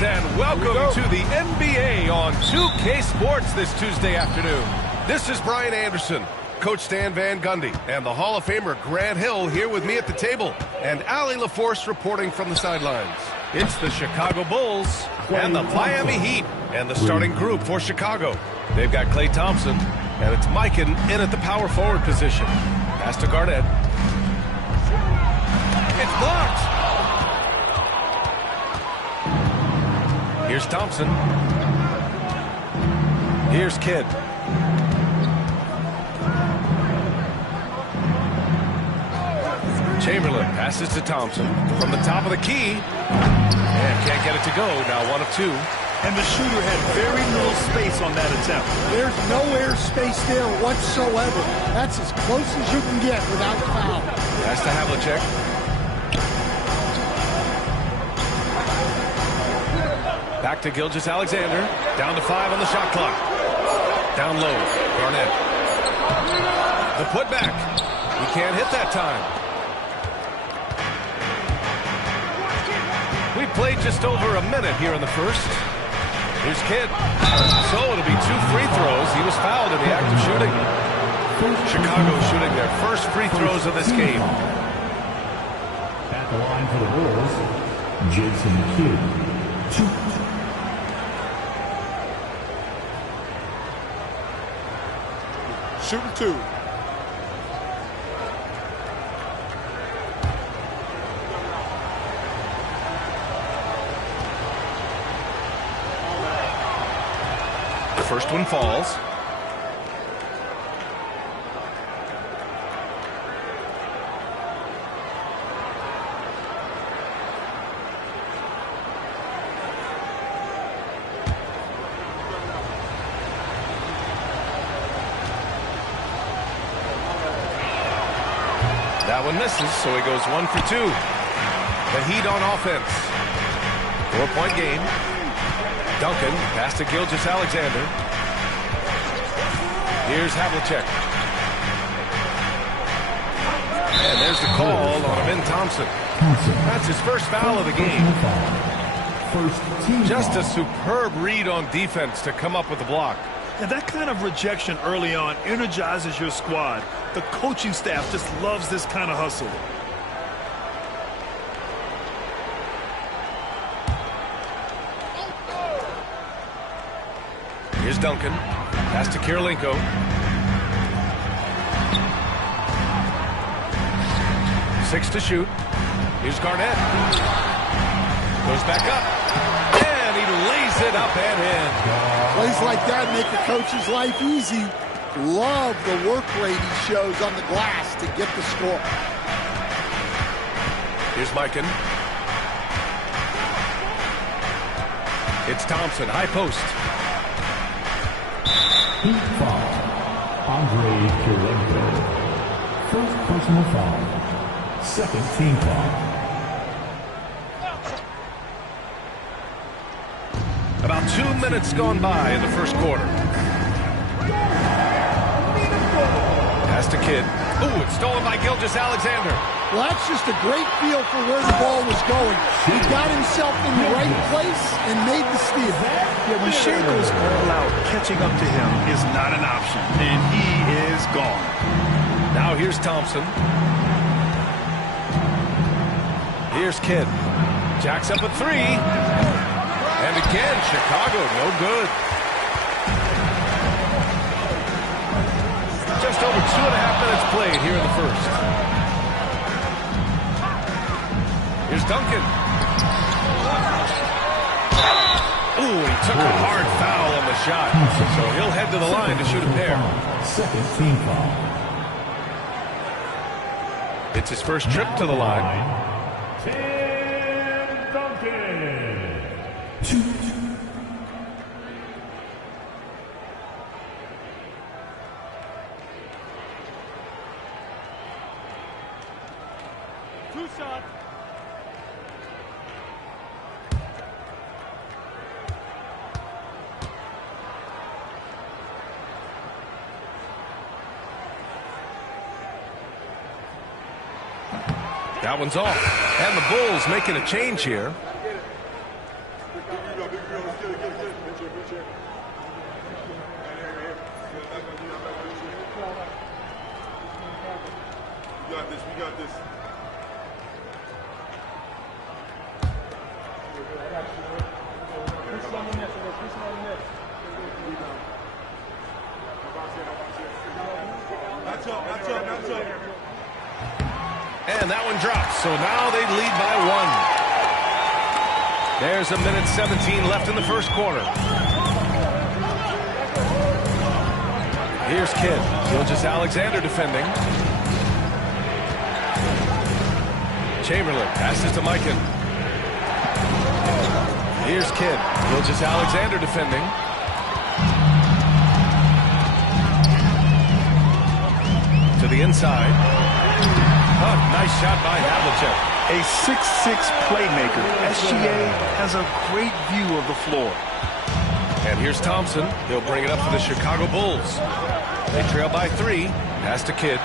Greetings and welcome to the NBA on 2K Sports this Tuesday afternoon. This is Brian Anderson, Coach Stan Van Gundy, and the Hall of Famer Grant Hill here with me at the table, and Allie LaForce reporting from the sidelines. It's the Chicago Bulls and the Miami Heat, and the starting group for Chicago. They've got Klay Thompson, and it's Mikan in at the power forward position. Pass to Garnett. It's blocked. Here's Thompson. Here's Kidd. Chamberlain passes to Thompson from the top of the key. And can't get it to go. Now 1 of 2. And the shooter had very little space on that attempt. There's no air space there whatsoever. That's as close as you can get without a foul. Pass to Havlicek. Back to Gilgeous-Alexander. Down to 5 on the shot clock. Down low. Garnett. The putback. He can't hit that time. We played just over a minute here in the first. Here's Kidd. So it'll be 2 free throws. He was fouled in the act of shooting. Chicago shooting their first free throws of this game. At the line for the Bulls, Jason Kidd. 2. Shooting 2. The first one falls. That one misses, so he goes 1 for 2. The Heat on offense. 4-point game. Duncan, pass to Gilgeous-Alexander. Here's Havlicek. And there's the call on Amin Thompson. That's his first foul of the game. Just a superb read on defense to come up with the block. And that kind of rejection early on energizes your squad. The coaching staff just loves this kind of hustle. Here's Duncan. Pass to Kirilenko. Six to shoot. Here's Garnett. Goes back up. And he lays it up and in. Plays like that make the coach's life easy. Love the work rate he shows on the glass to get the score. Here's Mikan. It's Thompson, high post. Heat foul. Andre Kirilenko. First personal foul. Second team foul. About 2 minutes gone by in the first quarter. Pass to Kidd. Ooh, it's stolen by Gilgeous-Alexander. Well, that's just a great feel for where the ball was going. He got himself in the right place and made the steal. Yeah, when Shea goes all out, catching up to him is not an option, and he is gone. Now here's Thompson. Here's Kidd. Jacks up a 3. And again, Chicago, no good. Just over 2.5 minutes played here in the first. Here's Duncan. Ooh, he took a hard foul on the shot. So he'll head to the line to shoot a pair. Second team foul. It's his first trip to the line. Tim Duncan. 2. Two shots. That one's off. And the Bulls making a change here. And that one drops, so now they lead by 1. There's a minute 17 left in the first quarter. Here's Kidd. Gilgeous-Alexander defending. Chamberlain passes to Mikan. Here's Kidd. Gilgeous-Alexander defending. To the inside. Oh, nice shot by Havlicek. A 6'6" playmaker. SGA has a great view of the floor. And here's Thompson. He'll bring it up for the Chicago Bulls. They trail by 3. Pass to Kidd.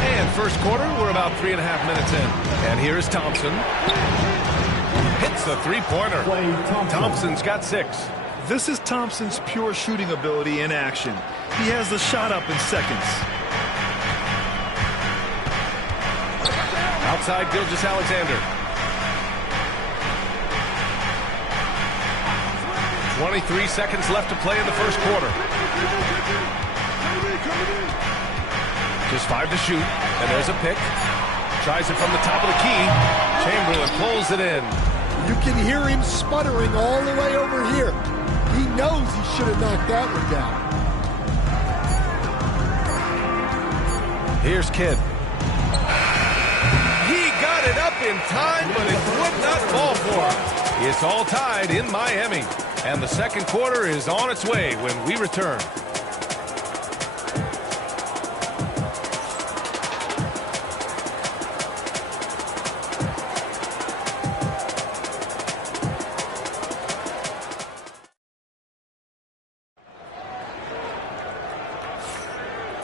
And first quarter, we're about 3.5 minutes in. And here is Thompson. Hits the three-pointer. Thompson's got 6. This is Thompson's pure shooting ability in action. He has the shot up in seconds. Outside Gilgeous-Alexander. 23 seconds left to play in the first quarter. Just 5 to shoot, and there's a pick. Tries it from the top of the key. Chamberlain pulls it in. You can hear him sputtering all the way over here. He knows he should have knocked that one down. Here's Kidd. He got it up in time, but it would not fall for him. It's all tied in Miami, and the second quarter is on its way when we return.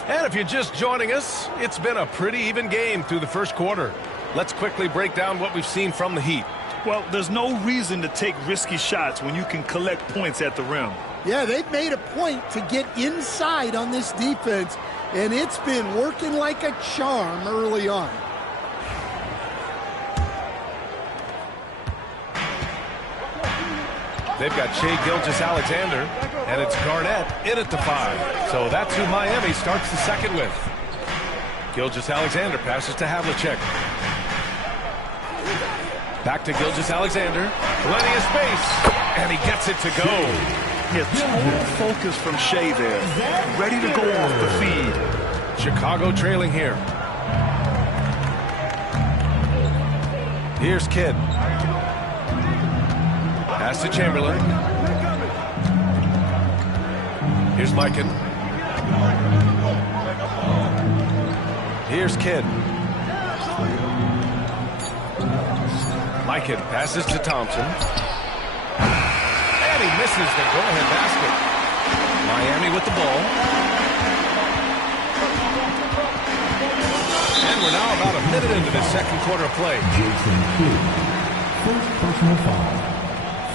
And if you're just joining us, it's been a pretty even game through the first quarter. Let's quickly break down what we've seen from the Heat. Well, there's no reason to take risky shots when you can collect points at the rim. Yeah, they've made a point to get inside on this defense, and it's been working like a charm early on. They've got Shai Gilgeous-Alexander, and it's Garnett in at the 5. So that's who Miami starts the second with. Gilgeous-Alexander passes to Havlicek. Back to Gilgeous-Alexander. Plenty of space, and he gets it to go. Yeah, total focus from Shai there. Ready to go off the feed. Chicago trailing here. Here's Kidd. Pass to Chamberlain. Here's Mikan. Here's Kidd. Mikan passes to Thompson. And he misses the go-ahead basket. Miami with the ball. And we're now about a minute into the second quarter of play. Jason Kidd. First personal foul.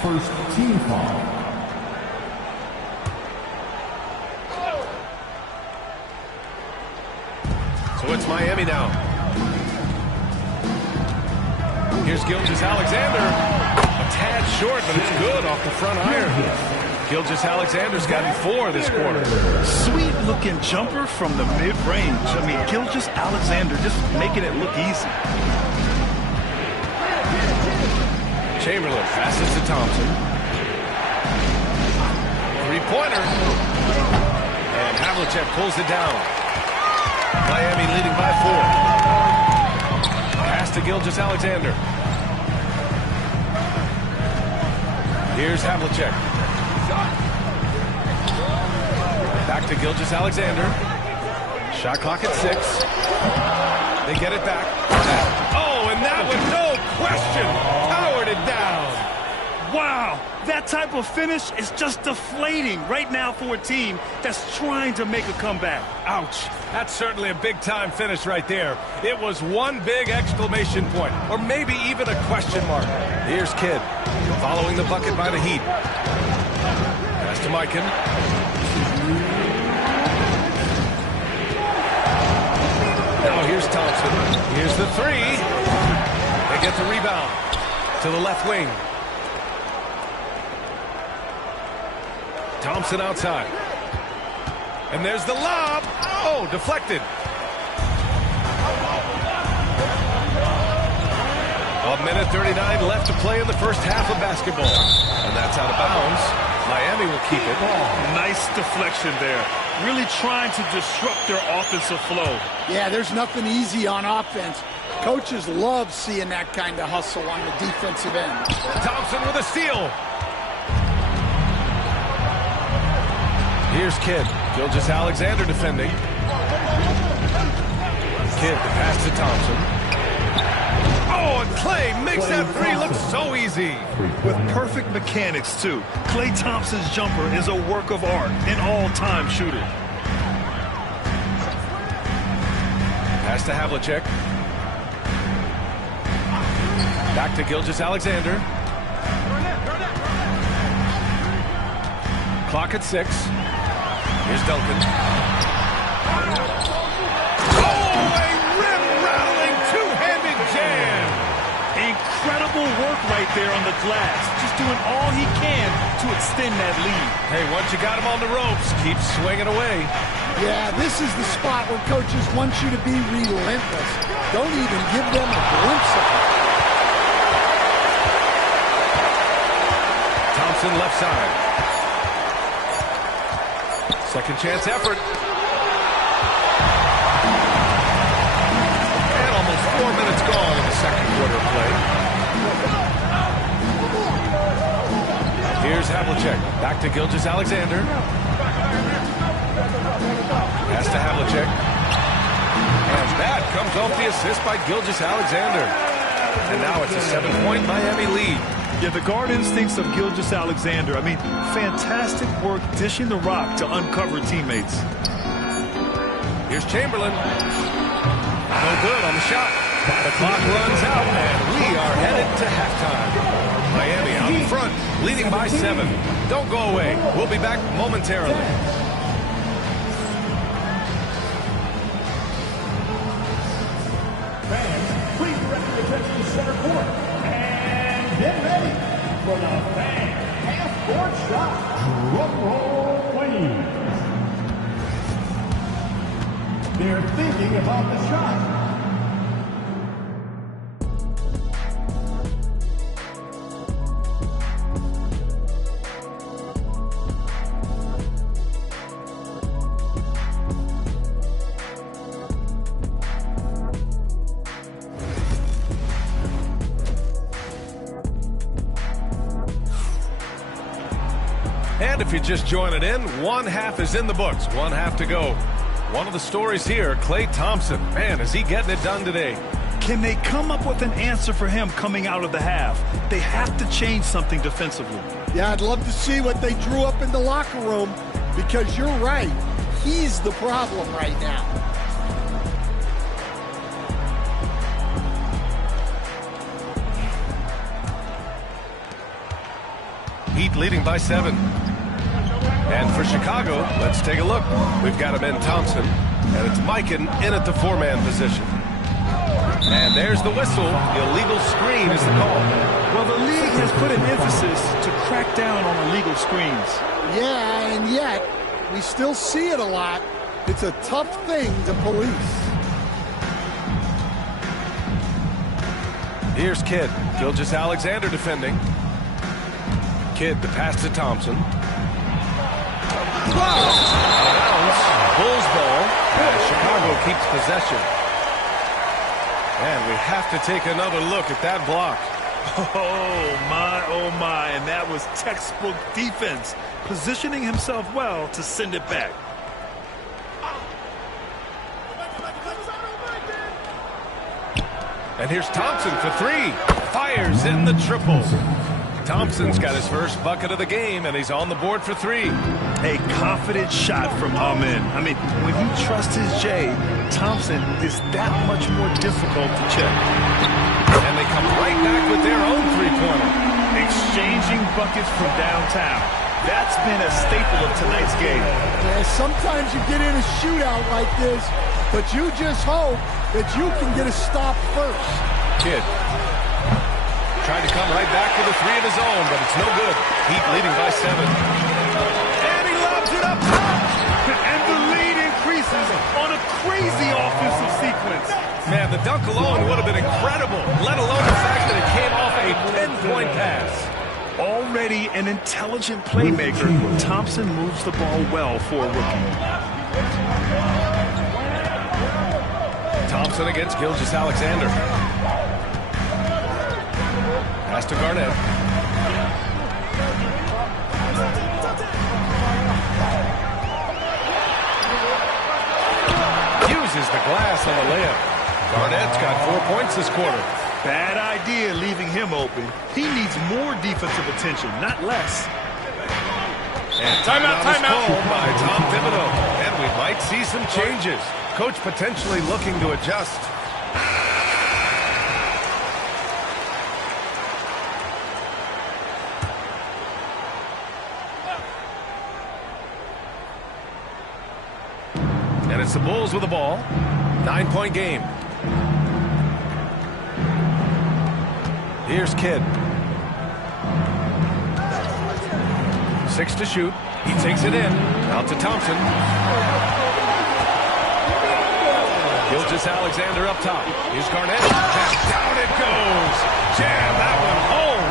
First team foul. So it's Miami now. Here's Gilgeous-Alexander. A tad short, but it's good off the front iron. Gilgeous-Alexander's gotten 4 this quarter. Sweet-looking jumper from the mid-range. I mean, Gilgeous-Alexander just making it look easy. Chamberlain passes to Thompson. Three-pointer. And Havlicek pulls it down. Miami leading by 4. Pass to Gilgeous-Alexander. Here's Havlicek. Back to Gilgeous-Alexander. Shot clock at 6. They get it back. Oh, and that one, no question, powered it down. Wow, that type of finish is just deflating right now for a team that's trying to make a comeback. Ouch. That's certainly a big-time finish right there. It was one big exclamation point, or maybe even a question mark. Here's Kidd, following the bucket by the Heat. Pass to Mikan. Now here's Thompson. Here's the 3. They get the rebound to the left wing. Thompson outside. And there's the lob. Oh, deflected. A minute 39 left to play in the first half of basketball. And that's out of bounds. Miami will keep it. Nice deflection there. Really trying to disrupt their offensive flow. Yeah, there's nothing easy on offense. Coaches love seeing that kind of hustle on the defensive end. Thompson with a steal. Here's Kidd. Gilgeous-Alexander defending. Kidd, the pass to Thompson. Oh, and Klay makes that three look so easy. With perfect mechanics, too. Klay Thompson's jumper is a work of art, an all-time shooter. Pass to Havlicek. Back to Gilgeous-Alexander. Clock at 6. Here's Duncan. Oh, a rim-rattling two-handed jam. Incredible work right there on the glass. Just doing all he can to extend that lead. Hey, once you got him on the ropes, keep swinging away. Yeah, this is the spot where coaches want you to be relentless. Don't even give them a glimpse of it. Thompson left side. Second chance effort. And almost 4 minutes gone in the second quarter of play. Here's Havlicek. Back to Gilgeous-Alexander. Pass to Havlicek. And that comes off the assist by Gilgeous-Alexander. And now it's a 7-point Miami lead. Yeah, the guard instincts of Gilgeous-Alexander. I mean, fantastic work dishing the rock to uncover teammates. Here's Chamberlain. No good on the shot. The clock runs out, and we are headed to halftime. Miami out in front, leading by 7. Don't go away. We'll be back momentarily. Fans, please direct your attention to center court. And get ready for the fan half-court shot. Drum roll, please. They're thinking about the shot. And if you're just joining in, one half is in the books, one half to go. One of the stories here, Klay Thompson. Man, is he getting it done today? Can they come up with an answer for him coming out of the half? They have to change something defensively. Yeah, I'd love to see what they drew up in the locker room, because you're right. He's the problem right now. Heat leading by 7. And for Chicago, let's take a look. We've got him in Thompson, and it's Mikan in at the 4-man position. And there's the whistle. Illegal screen is the call. Well, the league has put an emphasis to crack down on illegal screens. Yeah, and yet, we still see it a lot. It's a tough thing to police. Here's Kidd. Gilgeous-Alexander defending. Kidd, the pass to Thompson. Wow! Bulls ball as Chicago keeps possession. And we have to take another look at that block. Oh my, and that was textbook defense, positioning himself well to send it back. And here's Thompson for 3. Fires in the triple. Thompson's got his first bucket of the game, and he's on the board for 3. A confident shot from Amen. I mean, when you trust his J, Thompson is that much more difficult to check. And they come right back with their own 3-pointer. Exchanging buckets from downtown. That's been a staple of tonight's game. Yeah, sometimes you get in a shootout like this, but you just hope that you can get a stop first. Kidd tried to come right back with a three of his own, but it's no good. Heat leading by 7. And he lobs it up top. And the lead increases on a crazy offensive sequence. Man, the dunk alone would have been incredible, let alone the fact that it came off a pinpoint pass. Already an intelligent playmaker, Thompson moves the ball well for a rookie. Thompson against Gilgeous-Alexander. Pass to Garnett. Uses the glass on the layup. Garnett's got 4 points this quarter. Bad idea leaving him open. He needs more defensive attention, not less. And timeout called by Tom Thibodeau. And we might see some changes. Coach potentially looking to adjust. And it's the Bulls with the ball. 9-point game. Here's Kidd. 6 to shoot. He takes it in. Out to Thompson. Gilgeous-Alexander up top. Here's Garnett. And down it goes. Jam that one home.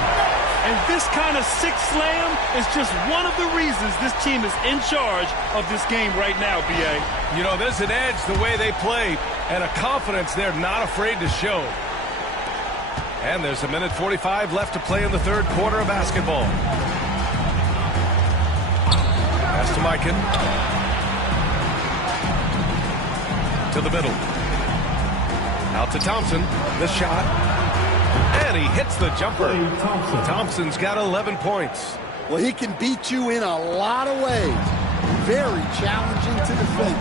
And this kind of sixth slam is just one of the reasons this team is in charge of this game right now, B.A. You know, there's an edge the way they play and a confidence they're not afraid to show. And there's 1:45 left to play in the third quarter of basketball. Pass to Mikan. To the middle. Out to Thompson. The shot. And he hits the jumper. Thompson's got 11 points. Well, he can beat you in a lot of ways. Very challenging to defend.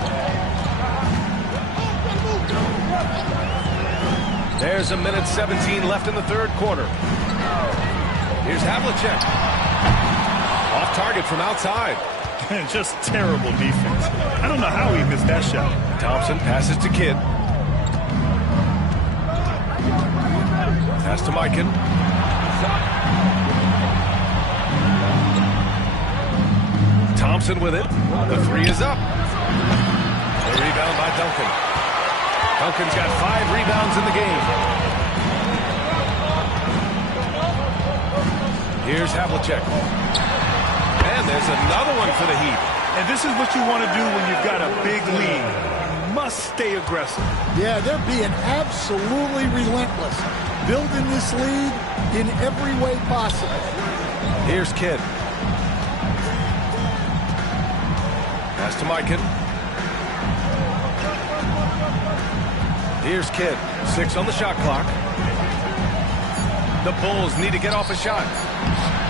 There's 1:17 left in the third quarter. Here's Havlicek. Off target from outside. Just terrible defense. I don't know how he missed that shot. Thompson passes to Kidd. Pass to Mikan. Thompson with it. The three is up. The rebound by Duncan. Duncan's got 5 rebounds in the game. Here's Havlicek. And there's another one for the Heat. And this is what you want to do when you've got a big lead. You must stay aggressive. Yeah, they're being absolutely relentless. Building this lead in every way possible. Here's Kidd. Pass to Mikan. Here's Kidd. 6 on the shot clock. The Bulls need to get off a shot.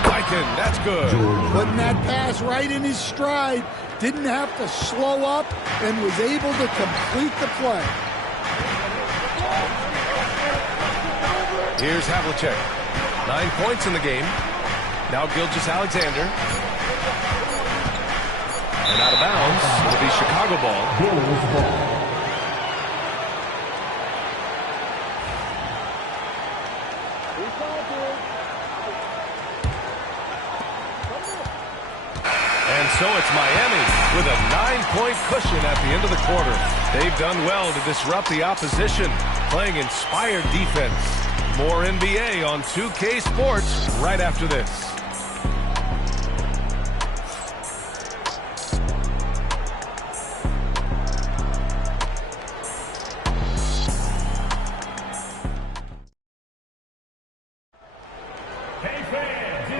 Mikan, that's good. Putting that pass right in his stride. Didn't have to slow up and was able to complete the play. Here's Havlicek. 9 points in the game. Now Gilgeous-Alexander. And out of bounds. It'll be Chicago ball. And so it's Miami with a 9-point cushion at the end of the quarter. They've done well to disrupt the opposition, playing inspired defense. More NBA on 2K Sports right after this.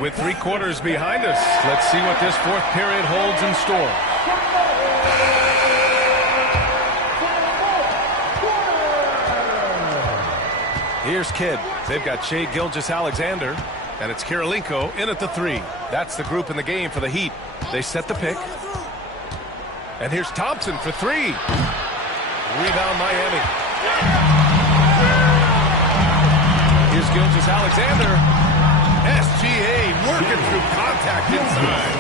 With 3 quarters behind us, let's see what this fourth period holds in store. Here's Kidd. They've got Shai Gilgeous-Alexander, and it's Kirilenko in at the 3. That's the group in the game for the Heat. They set the pick. And here's Thompson for 3. Rebound Miami. Here's Gilgeous-Alexander. SGA working through contact inside.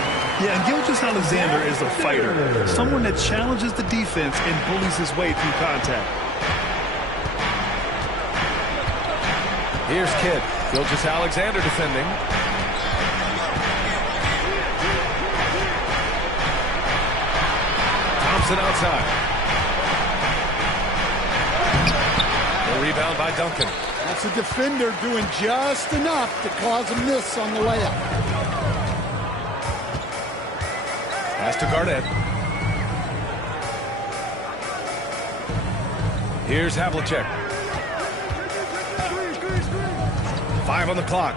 Yeah, and Gilgeous-Alexander is a fighter. Someone that challenges the defense and bullies his way through contact. Here's Kidd. Gilgeous-Alexander defending. Thompson outside. The rebound by Duncan. That's a defender doing just enough to cause a miss on the layup. Pass to Garnett. Here's Havlicek. 5 on the clock.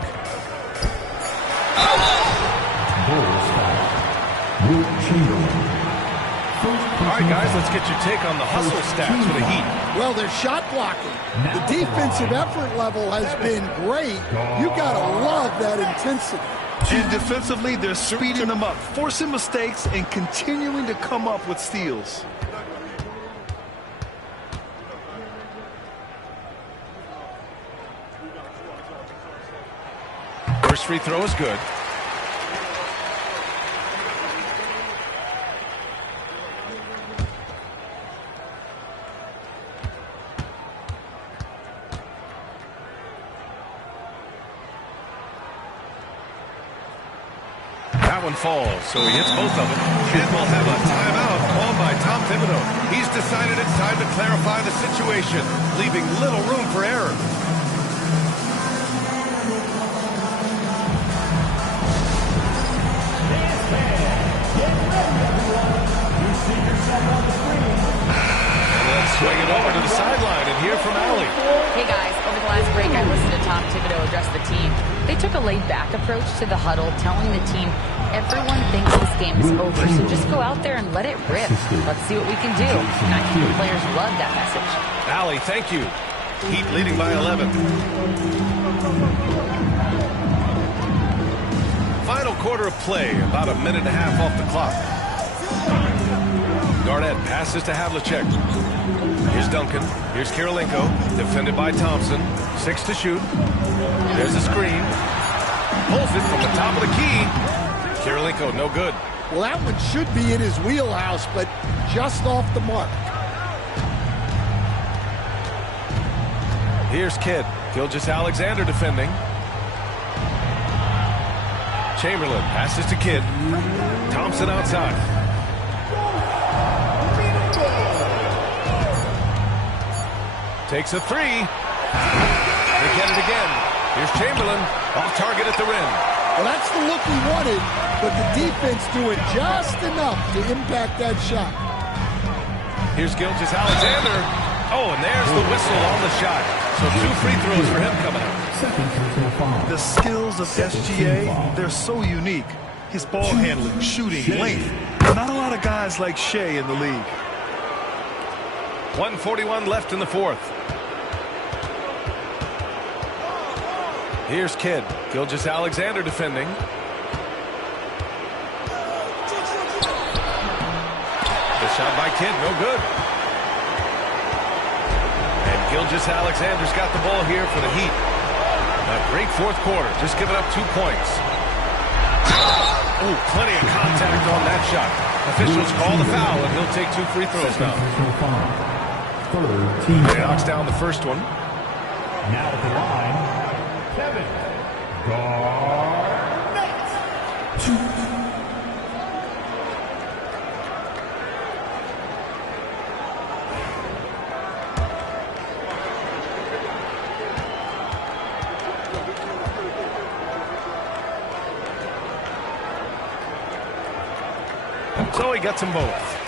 All right, guys, let's get your take on the hustle stats for the Heat. Well, they're shot blocking. The defensive effort level has been great. You got to love that intensity. And defensively, they're speeding them up, forcing mistakes, and continuing to come up with steals. First free throw is good. That one falls, so he hits both of them. And we'll have a timeout called by Tom Thibodeau. He's decided it's time to clarify the situation, leaving little room for error. Let's swing it over to the sideline and hear from Allie. Hey guys, over the last break I listened to Tom Thibodeau address the team. They took a laid-back approach to the huddle, telling the team, everyone thinks this game is over, so just go out there and let it rip. Let's see what we can do. And I think the players love that message. Allie, thank you. Heat leading by 11. Final quarter of play, about a minute and a half off the clock. Garnett passes to Havlicek. Here's Duncan. Here's Kirilenko. Defended by Thompson. 6 to shoot. There's a screen. Pulls it from the top of the key. Kirilenko, no good. Well, that one should be in his wheelhouse, but just off the mark. Here's Kidd. Gilgeous-Alexander defending. Chamberlain passes to Kidd. Thompson outside. Takes a three. They get it again. Here's Chamberlain. Off target at the rim. Well, that's the look he wanted, but the defense doing just enough to impact that shot. Here's Gilgeous-Alexander. Oh, and there's the whistle on the shot. So 2 free throws for him coming up. The skills of SGA, they're so unique. His ball handling, shooting, length. Not a lot of guys like Shea in the league. 1:41 left in the fourth. Here's Kidd. Gilgeous-Alexander defending. The shot by Kidd, no good. And Gilgeous-Alexander's got the ball here for the Heat. A great fourth quarter, just giving up 2 points. Oh, plenty of contact on that shot. Officials call the foul, and he'll take 2 free throws now. He knocks down the first one. Now at the line, Kevin Garnett. So he gets them both.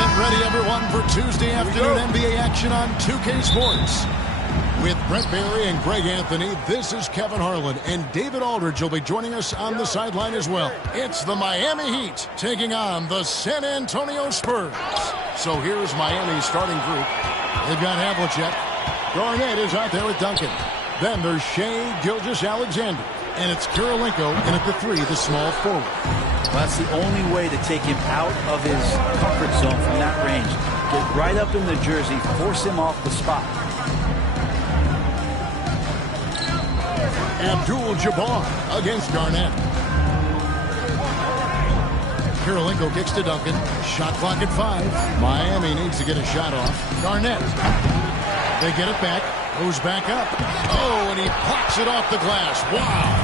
Get ready, everyone, for Tuesday afternoon NBA action on 2K Sports. With Brent Barry and Greg Anthony, this is Kevin Harlan, and David Aldridge will be joining us on the sideline as well. It's the Miami Heat taking on the San Antonio Spurs. So here's Miami's starting group. They've got Havlicek. Garnett is out there with Duncan. Then there's Shai Gilgeous-Alexander. And it's Kirilenko in at the 3, the small forward. Well, that's the only way to take him out of his comfort zone from that range. Get right up in the jersey, force him off the spot. Abdul-Jabbar against Garnett. Kirilenko kicks to Duncan. Shot clock at 5. Miami needs to get a shot off. Garnett. They get it back. Goes back up. Oh, and he pops it off the glass. Wow.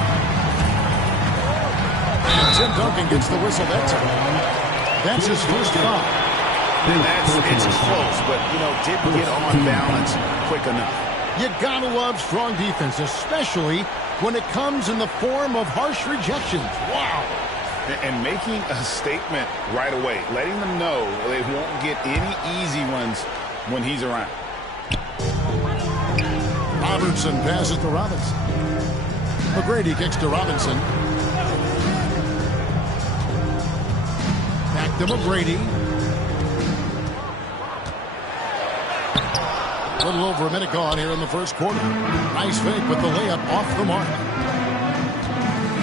And Tim Duncan gets the whistle that time. That's his first foul. It's close, but, you know, didn't get on balance quick enough. You gotta love strong defense, especially when it comes in the form of harsh rejections. Wow. And making a statement right away, letting them know they won't get any easy ones when he's around. Robertson passes to Robinson. McGrady kicks to Robinson. Back to McGrady. A little over a minute gone here in the first quarter. Nice fake with the layup off the mark.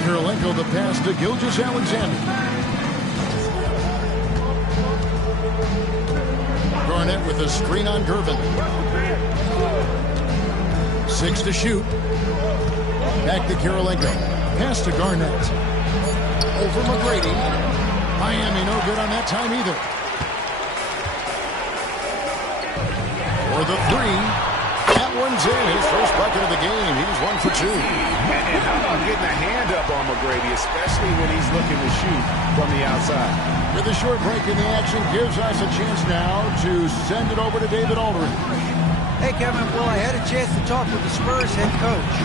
Kirilenko the pass to Gilgeous-Alexander. Garnett with a screen on Gervin. 6 to shoot. Back to Kirilenko. Pass to Garnett. Over McGrady. Miami no good on that time either. For the three. That one's in. His first bucket of the game. He's 1 for 2. And how about getting a hand up on McGrady, especially when he's looking to shoot from the outside. With a short break in the action, gives us a chance now to send it over to David Aldridge. Hey, Kevin. Well, I had a chance to talk with the Spurs head coach.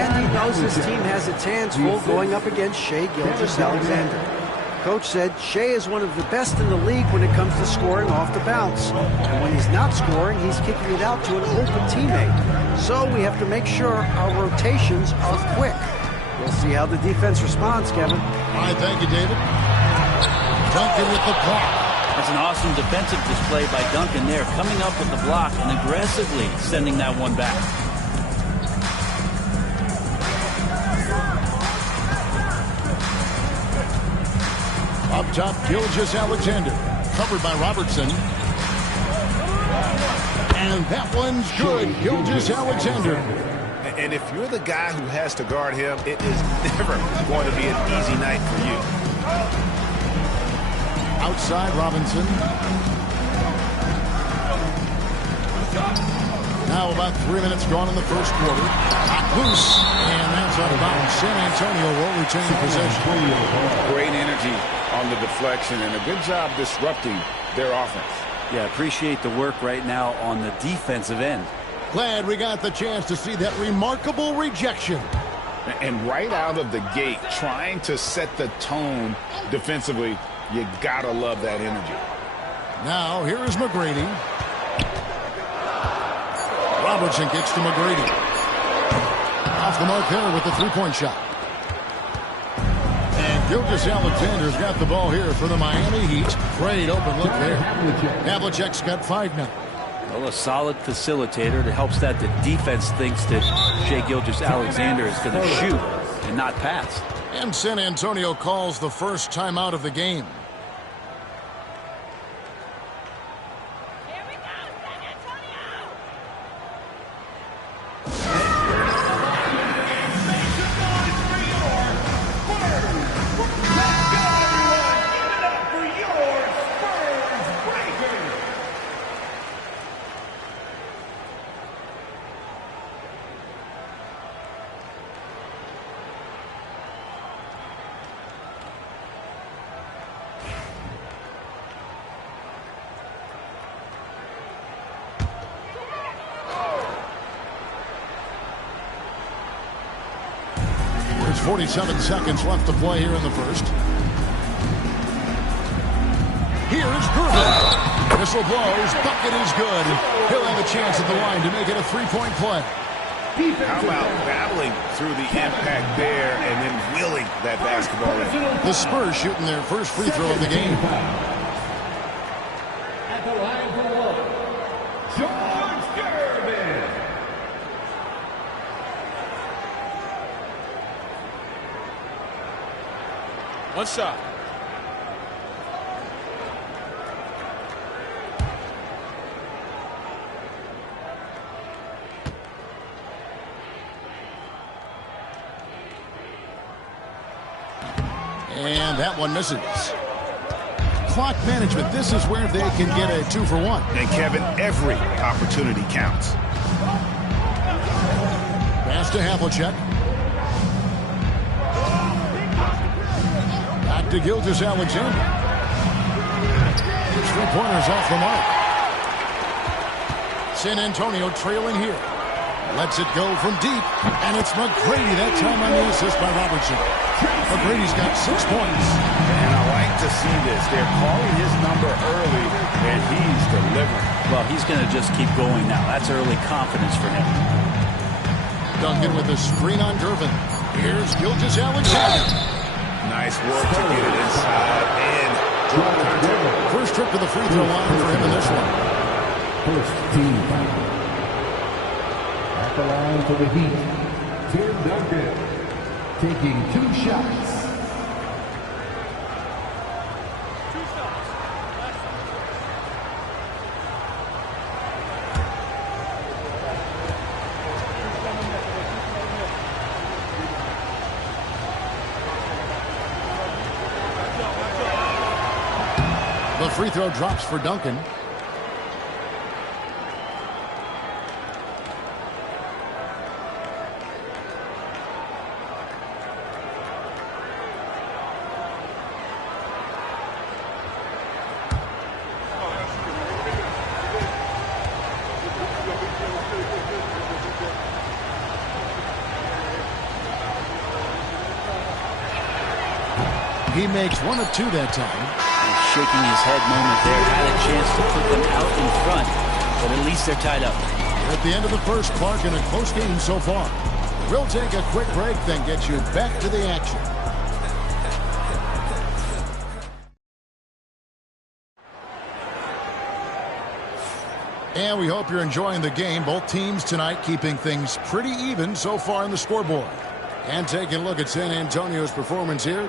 And he knows his team has its hands full going up against Shai Gilgeous-Alexander. Coach said Shai is one of the best in the league when it comes to scoring off the bounce. And when he's not scoring, he's kicking it out to an open teammate. So we have to make sure our rotations are quick. We'll see how the defense responds, Kevin. All right, thank you, David. Duncan with the block. That's an awesome defensive display by Duncan there, coming up with the block and aggressively sending that one back. Up top, Gilgeous-Alexander. Covered by Robertson. And that one's good. Gilgeous-Alexander. And if you're the guy who has to guard him, it is never going to be an easy night for you. Outside Robinson. Now about 3 minutes gone in the first quarter. Loose. And that's out of bounds. San Antonio will retain possession. Great energy on the deflection and a good job disrupting their offense. Yeah, appreciate the work right now on the defensive end. Glad we got the chance to see that remarkable rejection. And right out of the gate, trying to set the tone defensively, you gotta love that energy. Now, here is McGrady. Robertson kicks to McGrady. Off the mark there with the three-point shot. And Gilgeous-Alexander's got the ball here for the Miami Heat. Great open look there. Havlicek's got 5 now. Well, a solid facilitator that helps that the defense thinks that Shai Gilgeous-Alexander is going to shoot and not pass. And San Antonio calls the first timeout of the game. There's 47 seconds left to play here in the first. Here's Gervin. Whistle blows. Bucket is good. He'll have a chance at the line to make it a three-point play. How about battling through the impact there and then wheeling that basketball in? The Spurs shooting their first free throw of the game. At the line for one, George Gervin. One shot. And that one misses. Clock management. This is where they can get a 2-for-1. And Kevin, every opportunity counts. to Havlicek. Back to Gilgeous-Alexander. 3-pointers off the mark. San Antonio trailing here. Lets it go from deep, and it's McGrady that time on the assist by Robertson. McGrady's got 6 points. And I like to see this. They're calling his number early, and he's delivering. Well, he's going to just keep going now. That's early confidence for him. Duncan with a screen on Durbin. Here's Gilgeous-Alexander. Nice work to get it inside and draw contact. First trip to the free throw line for him in this one. First team foul. At the line for the Heat, Tim Duncan, taking 2 shots. The free throw drops for Duncan. He makes 1 of 2 that time. Shaking his head moment there. Had a chance to put them out in front, but at least they're tied up. At the end of the first, Clark, in a close game so far. We'll take a quick break, then get you back to the action. And we hope you're enjoying the game. Both teams tonight keeping things pretty even so far in the scoreboard. And taking a look at San Antonio's performance here.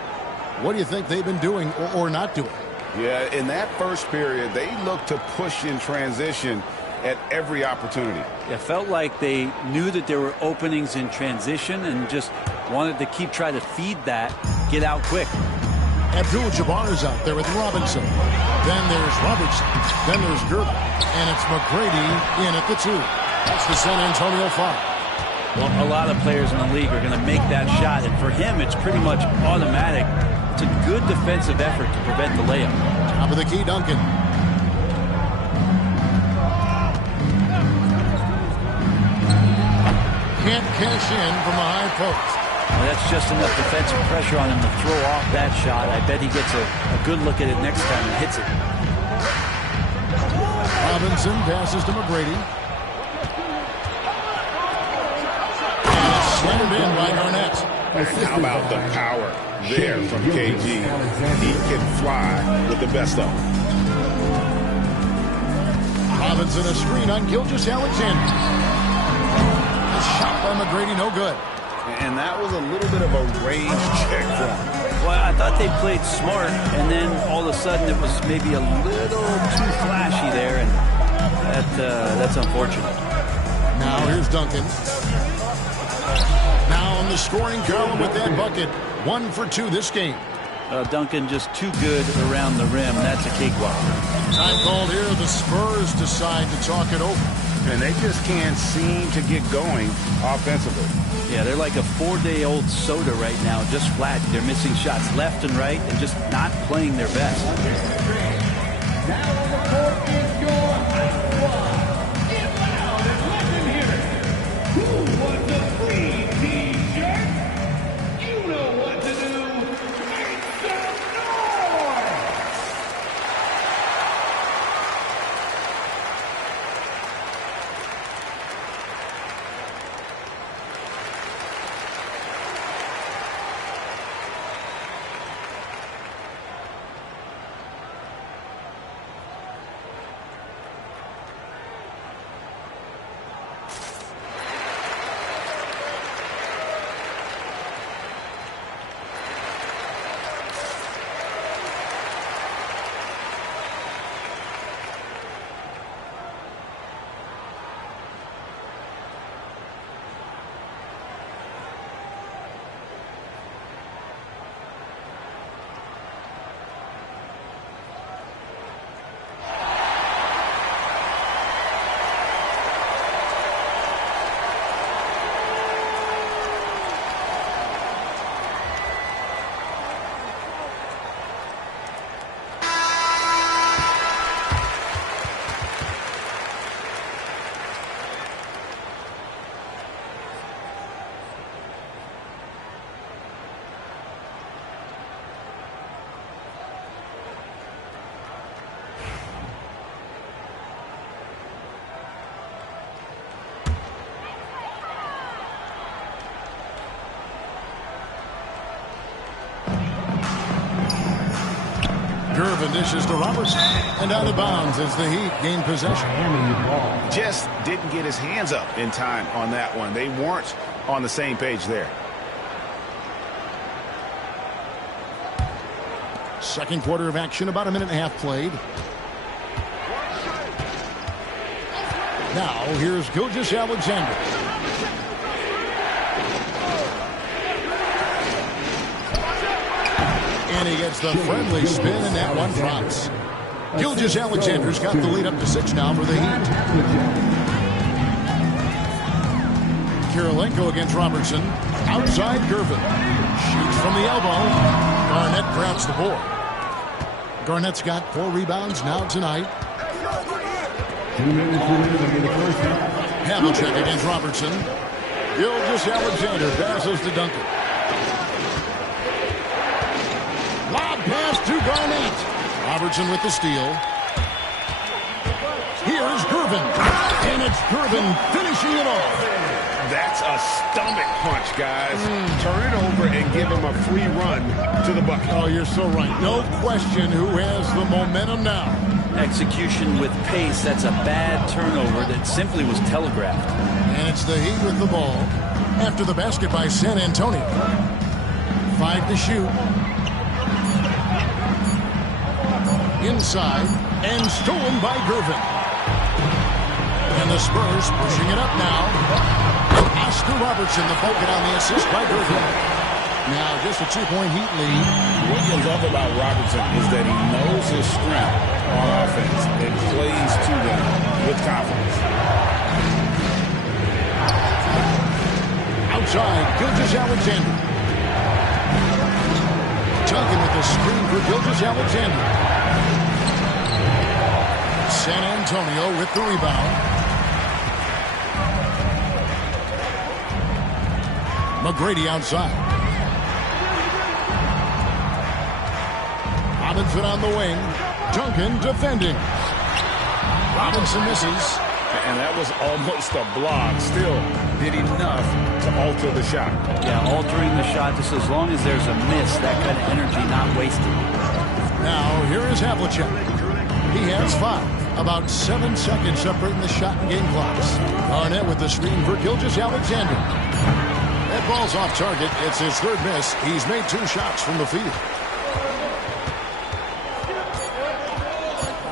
What do you think they've been doing or not doing? Yeah, in that first period, they looked to push in transition at every opportunity. It felt like they knew that there were openings in transition and just wanted to keep trying to feed that, get out quick. Abdul-Jabbar is out there with Robinson. Then there's Robertson. Then there's Gervin. And it's McGrady in at the 2. That's the San Antonio foul. Well, a lot of players in the league are going to make that shot, and for him, it's pretty much automatic. It's a good defensive effort to prevent the layup. Top of the key, Duncan. Can't cash in from the high post. Well, that's just enough defensive pressure on him to throw off that shot. I bet he gets a good look at it next time and hits it. Robinson passes to McGrady. And it's slammed in by Garnett. And how about the power there from KG? He can fly with the best of them. Robinson a screen on Gilgeous-Alexander. A shot by McGrady, no good. And that was a little bit of a range check for him. Well, I thought they played smart, and then all of a sudden it was maybe a little too flashy there, and that's unfortunate. Now here's Duncan. Now on the scoring column with that bucket. 1 for 2 this game. Duncan just too good around the rim. That's a cakewalk. Time called here. The Spurs decide to talk it over. And they just can't seem to get going offensively. Yeah, they're like a 4-day-old soda right now, just flat. They're missing shots left and right and just not playing their best. Now on the court is your high squad. Get loud and let them hear it. Who wants a free t-shirt? You know what to do. Make some noise! and dishes to Robertson. And out of bounds as the Heat gain possession. Just didn't get his hands up in time on that one. They weren't on the same page there. Second quarter of action, about a minute and a half played. Now, here's Gilgeous-Alexander. And he gets the friendly spin, and that one drops. Gilgeous-Alexander's got the lead up to 6 now for the Heat. Kirilenko against Robertson. Outside Gervin. Shoots from the elbow. Garnett grabs the board. Garnett's got 4 rebounds now tonight. Havlicek against Robertson. Gilgeous-Alexander passes to Duncan. Lob pass to Garnett. Robertson with the steal. Here's Gervin. And it's Gervin finishing it off. That's a stomach punch, guys. Turn it over and give him a free run to the bucket. Oh, you're so right. No question who has the momentum now. Execution with pace. That's a bad turnover that simply was telegraphed. And it's the Heat with the ball. After the basket by San Antonio. 5 to shoot. Inside. And stolen by Gervin. And the Spurs pushing it up now. Oscar Robertson, the bucket on the assist by Gervin. Now just a 2-point Heat lead. What you love about Robertson is that he knows his strength on offense and plays to them with confidence. Outside, Gilgeous-Alexander. Duncan with the screen for Gilgeous-Alexander. San Antonio with the rebound. McGrady outside. Robinson on the wing. Duncan defending. Robinson misses. And that was almost a block. Still did enough to alter the shot. Yeah, altering the shot just as long as there's a miss. That kind of energy not wasted. Now, here is Havlicek. He has 5. About 7 seconds separating the shot and game clocks. Garnett with the screen for Gilgeous-Alexander. That ball's off target. It's his 3rd miss. He's made 2 shots from the field.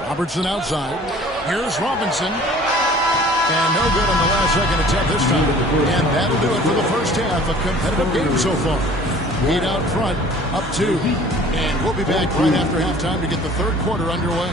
Robertson outside. Here's Robinson. And no good on the last second attempt this time. And that'll do it for the first half. A competitive game so far. Heat out front, up 2. And we'll be back right after halftime to get the 3rd quarter underway.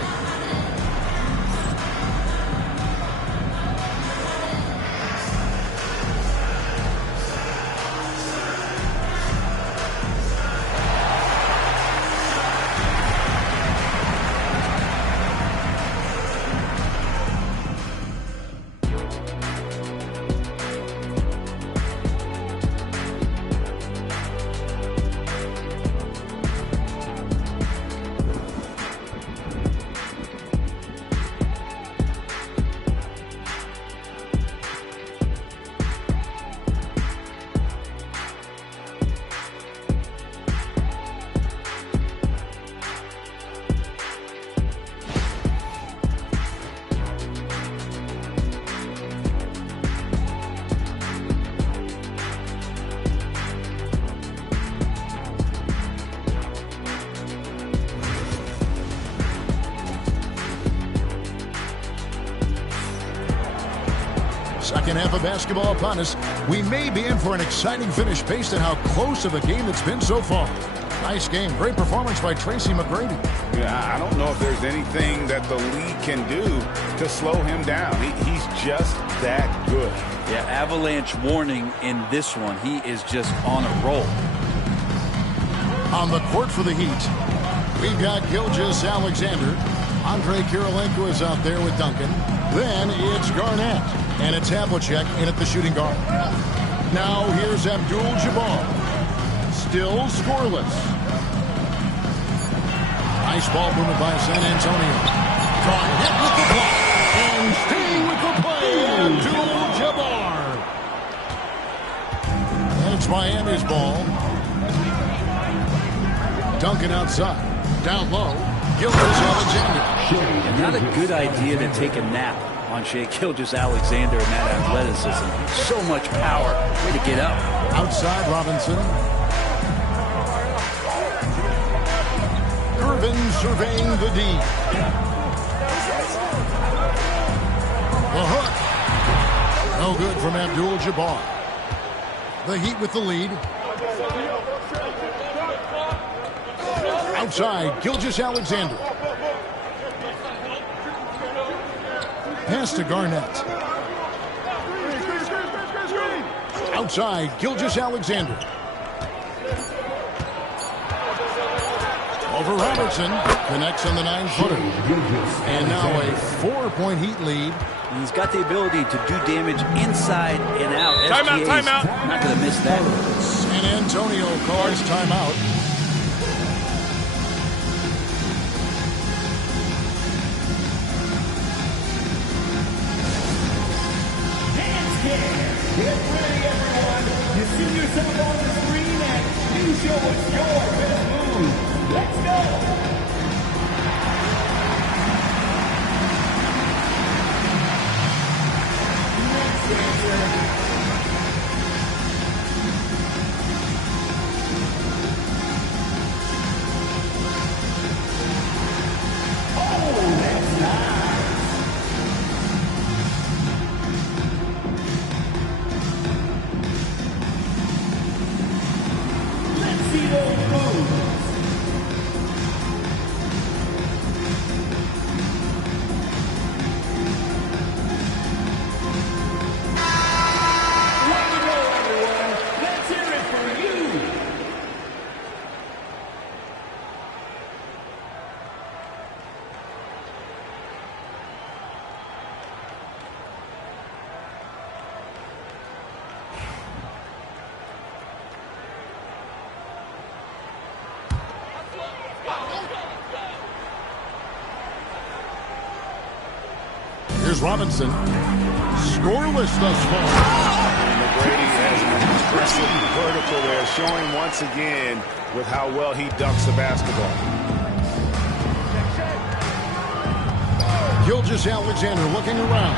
Second half of basketball upon us. We may be in for an exciting finish based on how close of a game it's been so far. Nice game. Great performance by Tracy McGrady. Yeah, I don't know if there's anything that the league can do to slow him down. He's just that good. Yeah, avalanche warning in this one. He is just on a roll. On the court for the Heat, we've got Gilgeous-Alexander. Andre Kirilenko is out there with Duncan. Then it's Garnett. And it's Havlicek in at the shooting guard. Now here's Abdul-Jabbar. Still scoreless. Nice ball movement by San Antonio. Garnett with the block. And staying with the play, Abdul-Jabbar. And it's Miami's ball. Duncan outside. Down low, Gilgeous-Alexander. And not a good idea to take a nap on Shai Gilgeous-Alexander and that athleticism. So much power. Way to get up. Outside Robinson. Irvin surveying the D. The hook. No good from Abdul-Jabbar. The Heat with the lead. Outside, Gilgeous-Alexander. Pass to Garnett. Outside, Gilgeous-Alexander. Over Robertson. Connects on the 9-footer. And now a 4-point Heat lead. He's got the ability to do damage inside and out. Timeout, timeout. Not going to miss that. San Antonio calls timeout. Get ready, everyone. You see yourself on the screen and you show us your best move. Let's go. Next dancer. Oh, that's nice. See those moves. Way to go, everyone. Let's hear it for you. Here's Robinson. Scoreless thus far. And McGrady has an impressive vertical there, showing once again with how well he dunks the basketball. Gilgeous-Alexander looking around.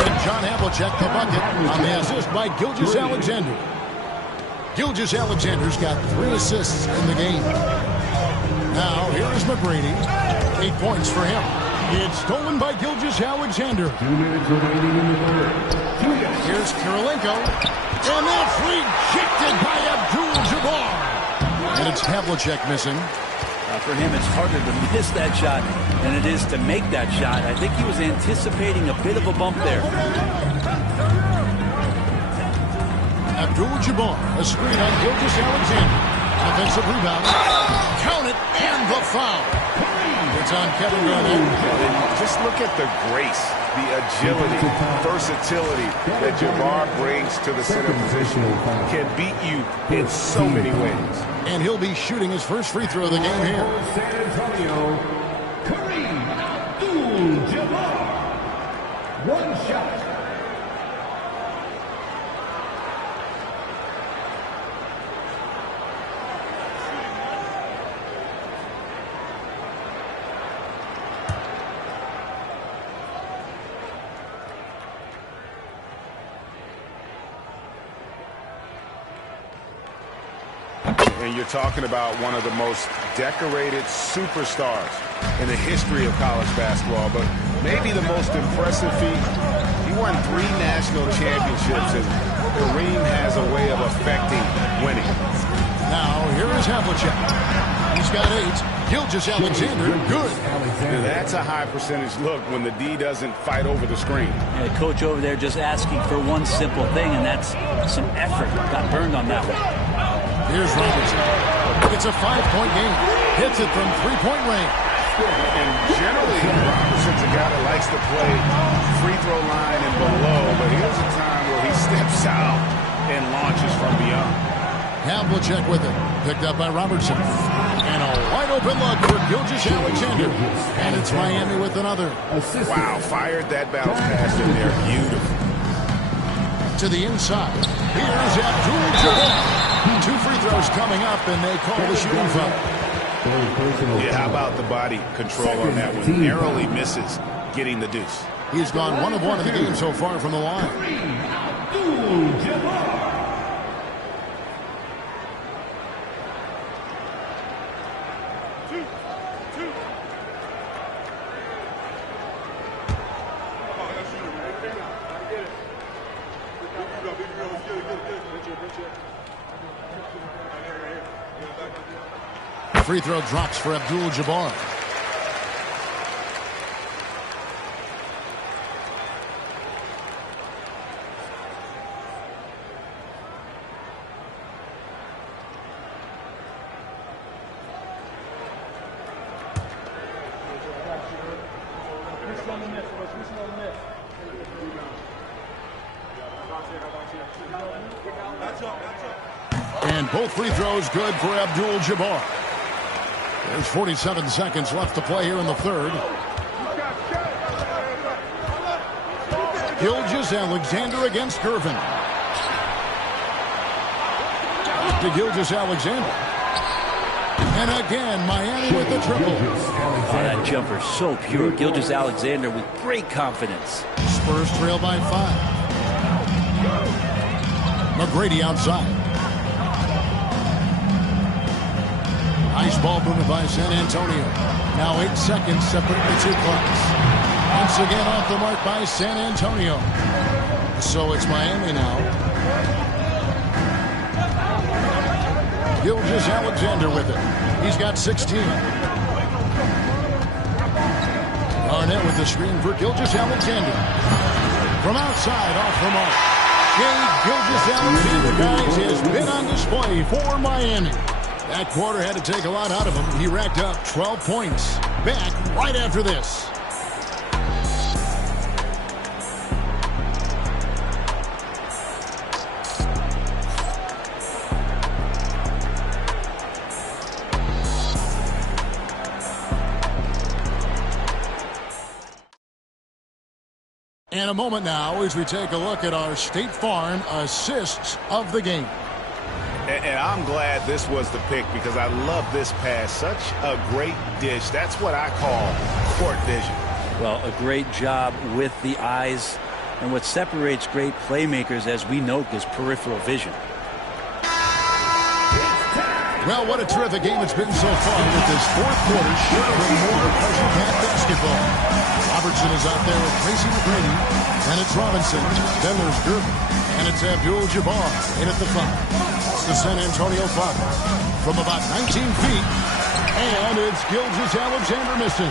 And John Havlicek the bucket on the assist by Gilgeous-Alexander. Gilgeous-Alexander's got 3 assists in the game. Now, here is McGrady. 8 points for him. It's stolen by Gilgeous-Alexander. 2 minutes remaining in the quarter. Here's Kirilenko. And that's rejected by Abdul-Jabbar. And it's Havlicek missing. For him, it's harder to miss that shot than it is to make that shot. I think he was anticipating a bit of a bump there. Abdul-Jabbar, a screen on Gilgeous-Alexander. Offensive rebound. Count it, and the foul. It's on Kevin Garnett. Just look at the grace, the agility, versatility that Jabbar brings to the center position. Can beat you in so many ways. And he'll be shooting his first free throw of the game here. San Antonio, Kareem Abdul-Jabbar. 1 shot. And you're talking about one of the most decorated superstars in the history of college basketball, but maybe the most impressive feat. He won 3 national championships, and Kareem has a way of affecting winning. Now, here is Havlicek. He's got 8. Gilgeous-Alexander, good. That's a high percentage look when the D doesn't fight over the screen. And the coach over there just asking for one simple thing, and that's some effort. Got burned on that one. Here's Robinson. It's a 5-point game. Hits it from 3-point range. And generally, Robinson's a guy that likes to play free throw line and below, but here's a time where he steps out and launches from beyond. Havlicek with it. Picked up by Robertson. And a wide open look for Gilgeous-Alexander. And it's Miami with another. Wow, fired that bounce pass in there. Beautiful. To the inside. Here's Abdul-Jabbar. 2 free throws coming up, and they call the shooting foul. Yeah, how about the body control on that one? Narrowly misses getting the deuce. He's gone 1 of 1 in the game so far from the line. Free throw drops for Abdul-Jabbar. And both free throws good for Abdul-Jabbar. There's 47 seconds left to play here in the third. Gilgeous-Alexander against Gervin. To Gilgeous-Alexander. And again, Miami with the triple. Oh, that jumper so pure. Gilgeous-Alexander with great confidence. Spurs trail by 5. McGrady outside. Nice ball movement by San Antonio. Now 8 seconds separate the two clocks. Once again off the mark by San Antonio. So it's Miami now. Gilgeous-Alexander with it. He's got 16. Arnett with the screen for Gilgeous-Alexander. From outside, off the mark. Shai Gilgeous-Alexander, guys, has been on display for Miami. That quarter had to take a lot out of him. He racked up 12 points. Back right after this. And a moment now as we take a look at our State Farm assists of the game. And I'm glad this was the pick because I love this pass. Such a great dish. That's what I call court vision. Well, a great job with the eyes. And what separates great playmakers, as we know, is peripheral vision. Well, what a terrific game it's been so far with this fourth quarter. Should have been more pressure-packed basketball. Robertson is out there with Tracy McGrady. Then it's Robinson. Then there's Gervin. And it's Abdul-Jabbar in at the 5. That's the San Antonio 5. From about 19 feet. And it's Gilgeous-Alexander missing.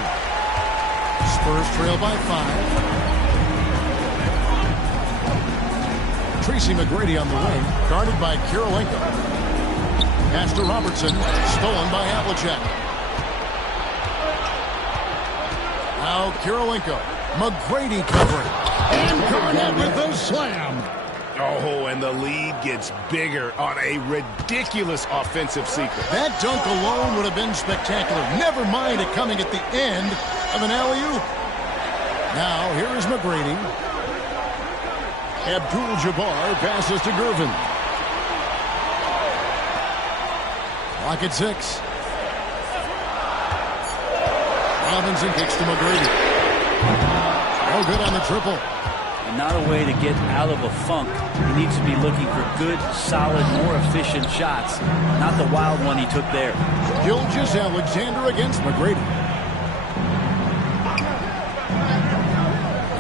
Spurs trail by 5. Tracy McGrady on the wing. Guarded by Kirilenko. Pass to Robertson. Stolen by Havlicek. Now Kirilenko. McGrady covering. And Garnett with the slam. Oh, and the lead gets bigger on a ridiculous offensive sequence. That dunk alone would have been spectacular. Never mind it coming at the end of an alley-oop. Now, here is McGrady. Abdul-Jabbar passes to Gervin. Clock at 6. Robinson kicks to McGrady. No good on the triple. Not a way to get out of a funk. He needs to be looking for good, solid, more efficient shots. Not the wild one he took there. Gilgeous-Alexander against McGrady.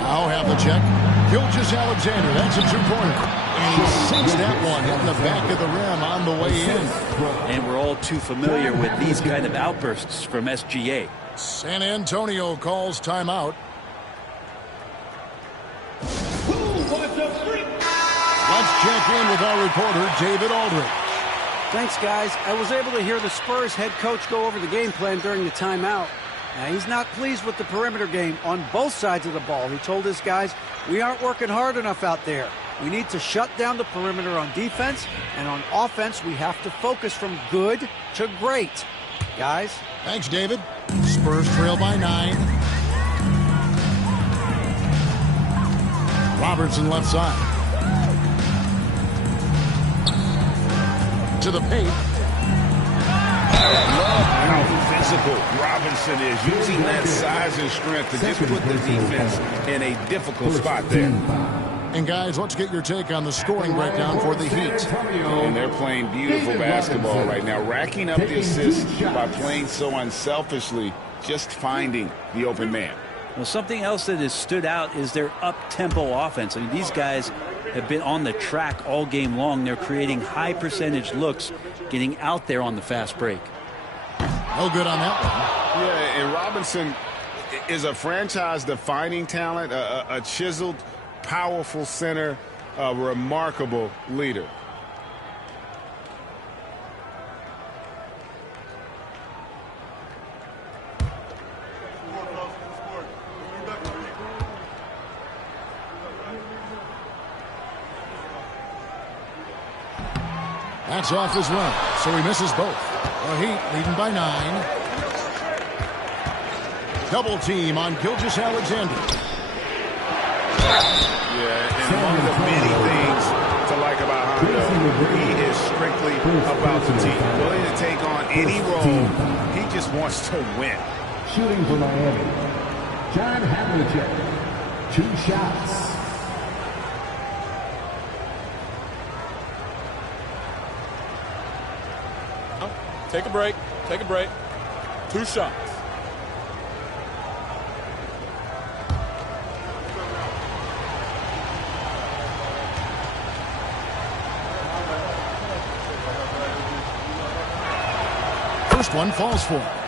Now Havlicek. Gilgeous-Alexander. That's a two-pointer. And he sinks that one hitting the back of the rim on the way in. And we're all too familiar with these kind of outbursts from SGA. San Antonio calls timeout. Let's check in with our reporter, David Aldridge. Thanks, guys. I was able to hear the Spurs head coach go over the game plan during the timeout. Now, he's not pleased with the perimeter game on both sides of the ball. He told his guys, we aren't working hard enough out there. We need to shut down the perimeter on defense, and on offense, we have to focus from good to great. Guys? Thanks, David. Spurs trail by 9. Robertson left side. To the paint. Love how physical Robinson is, using that size and strength to just put the defense in a difficult spot there. And guys, let's get your take on the scoring breakdown for the Heat. And they're playing beautiful basketball right now, racking up the assists by playing so unselfishly, just finding the open man. Well, something else that has stood out is their up-tempo offense. I mean, these guys have been on the track all game long. They're creating high percentage looks, getting out there on the fast break. No good on that one. Yeah, and Robinson is a franchise-defining talent, a chiseled, powerful center, a remarkable leader. That's off as well, so he misses both. The Heat leading by 9. Double team on Gilgeous-Alexander. Yeah, and one of the many things to like about Hondo, he is strictly about the team. Willing to take on any role. He just wants to win. Shooting for Miami, John Havlicek. 2 shots. Take a break. Take a break. 2 shots. First one falls for him.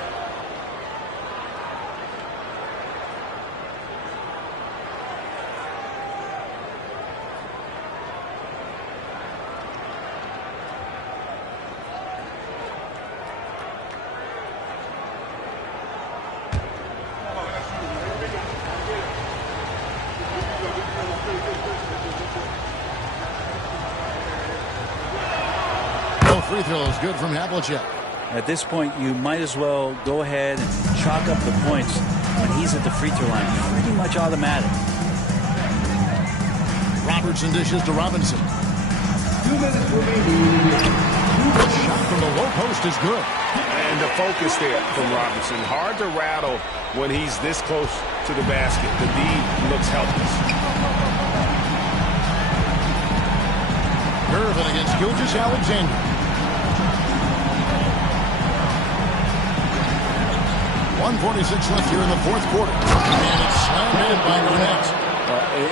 Free throws good from Havlicek. At this point, you might as well go ahead and chalk up the points when he's at the free throw line. Pretty much automatic. Robertson dishes to Robinson. 2 minutes remaining. The shot from the low post is good. And the focus there from Robinson. Hard to rattle when he's this close to the basket. The D looks helpless. Irvin against Gilgeous-Alexander. 1:46 left here in the fourth quarter. And it's slammed in by Garnett.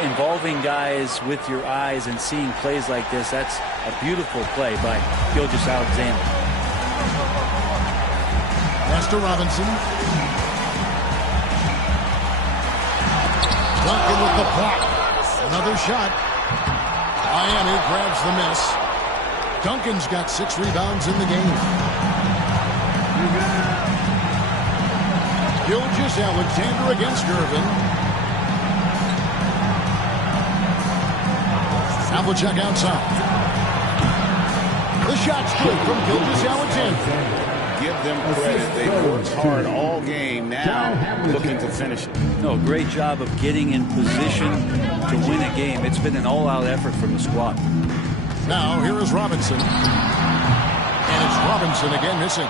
Involving guys with your eyes and seeing plays like this, that's a beautiful play by Gilgeous-Alexander. Pass to Robinson. Duncan with the block. Another shot. Miami grabs the miss. Duncan's got 6 rebounds in the game. Gilgeous-Alexander against Irvin. Havlicek outside. The shot's good from Gilgeous-Alexander. Give them credit. They worked hard all game. Now looking to finish it. No, great job of getting in position to win a game. It's been an all-out effort from the squad. Now here is Robinson. And it's Robinson again missing.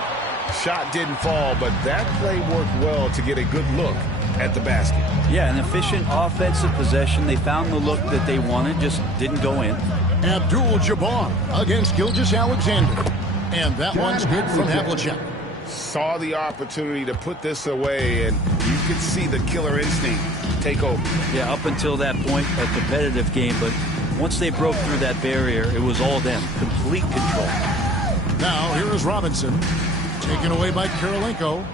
Shot didn't fall, but that play worked well to get a good look at the basket. Yeah, an efficient offensive possession. They found the look that they wanted, just didn't go in. Abdul-Jabbar against Gilgeous-Alexander. And that one's good from Havlicek. Saw the opportunity to put this away, and you could see the killer instinct take over. Yeah, up until that point, a competitive game, but once they broke through that barrier, it was all them. Complete control. Now, here is Robinson. Taken away by Kirilenko.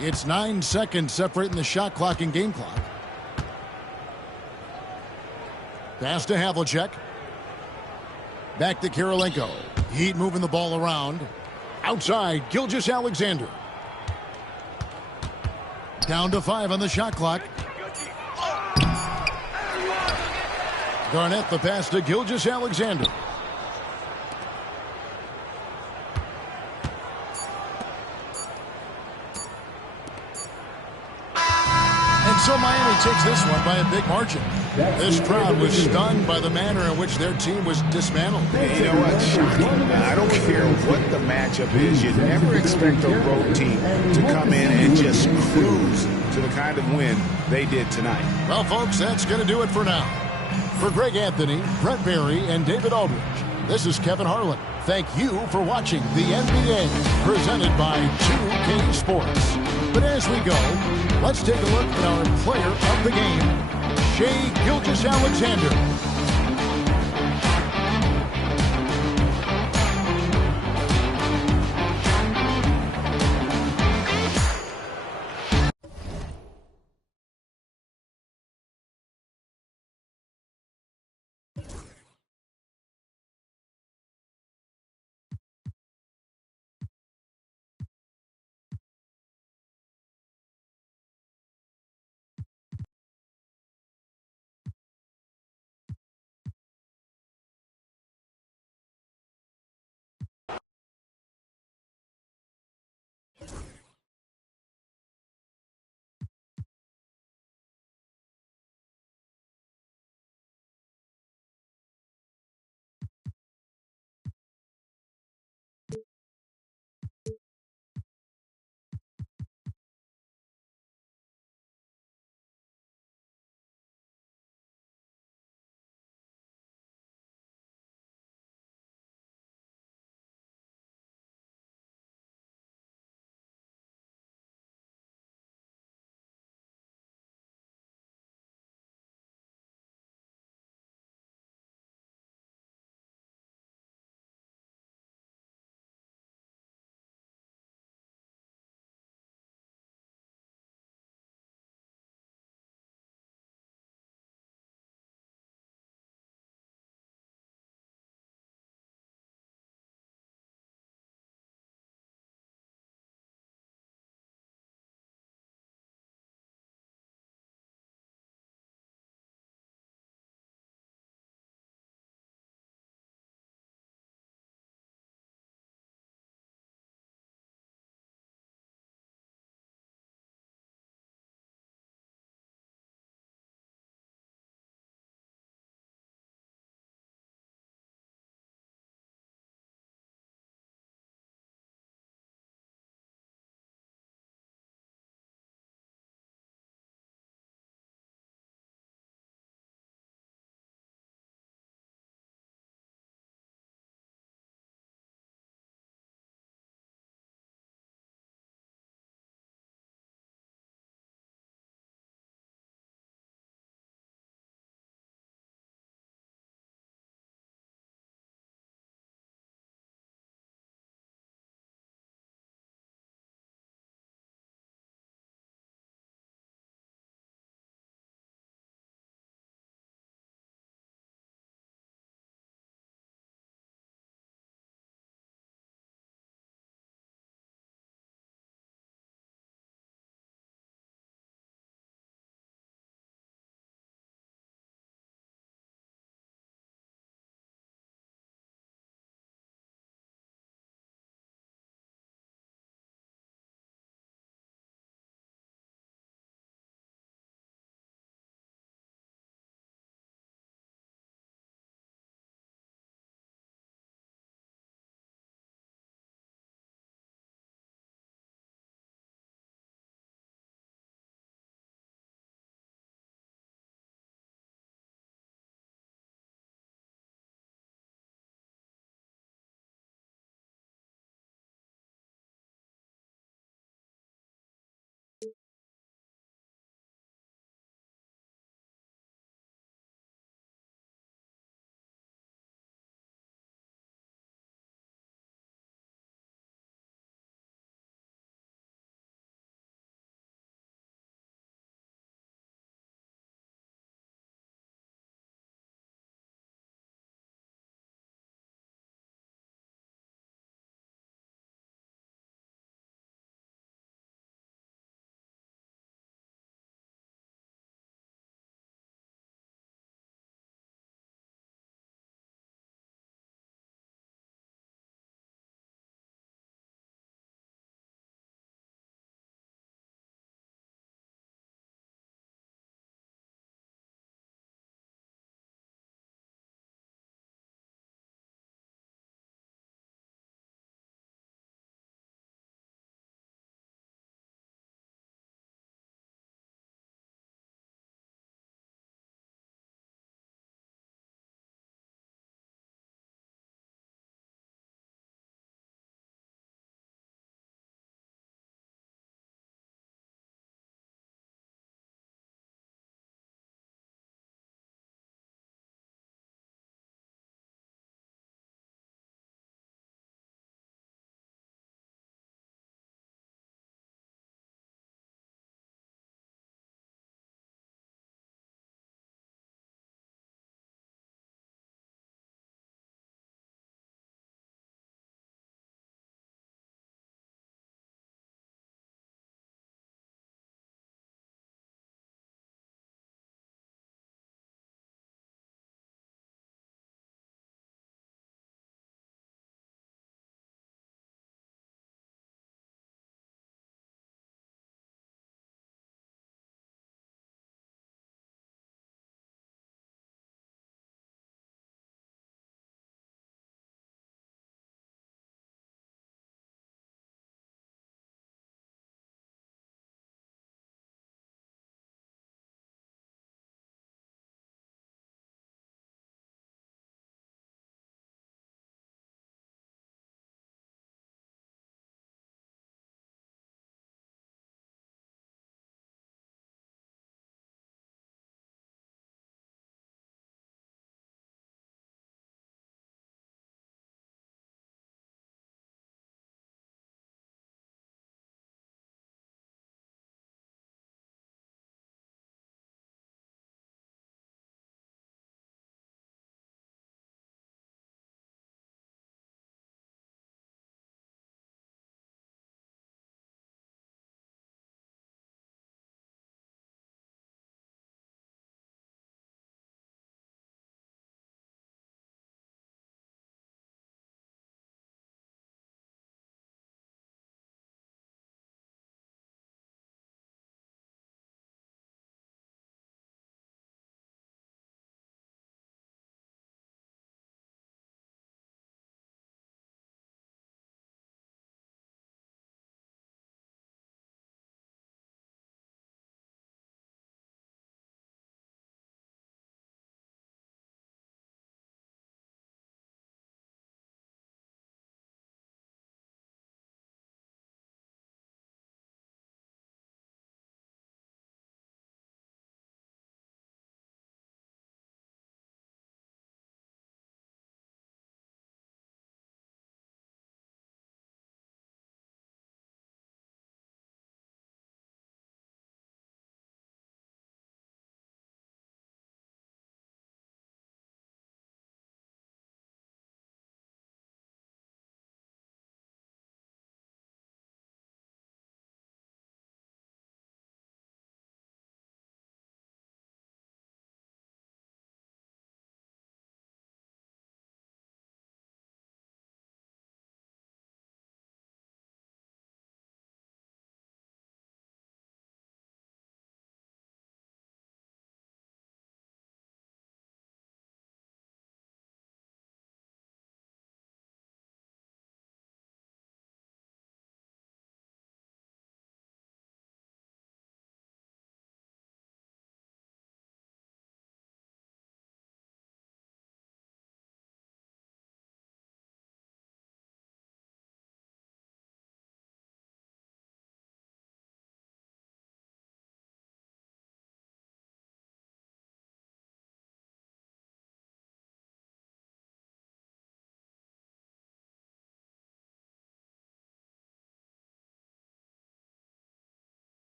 It's 9 seconds separating the shot clock and game clock. Pass to Havlicek. Back to Kirilenko. Heat moving the ball around. Outside, Gilgeous-Alexander. Down to 5 on the shot clock. Garnett the pass to Gilgeous-Alexander. So So Miami takes this one by a big margin. This crowd was stunned by the manner in which their team was dismantled. You know what? Shocking. I don't care what the matchup is. You never expect a road team to come in and just cruise to the kind of win they did tonight. Well, folks, that's going to do it for now. For Greg Anthony, Brent Barry, and David Aldridge, this is Kevin Harlan. Thank you for watching the NBA, presented by 2K Sports. But as we go, let's take a look at our player of the game, Shai Gilgeous-Alexander.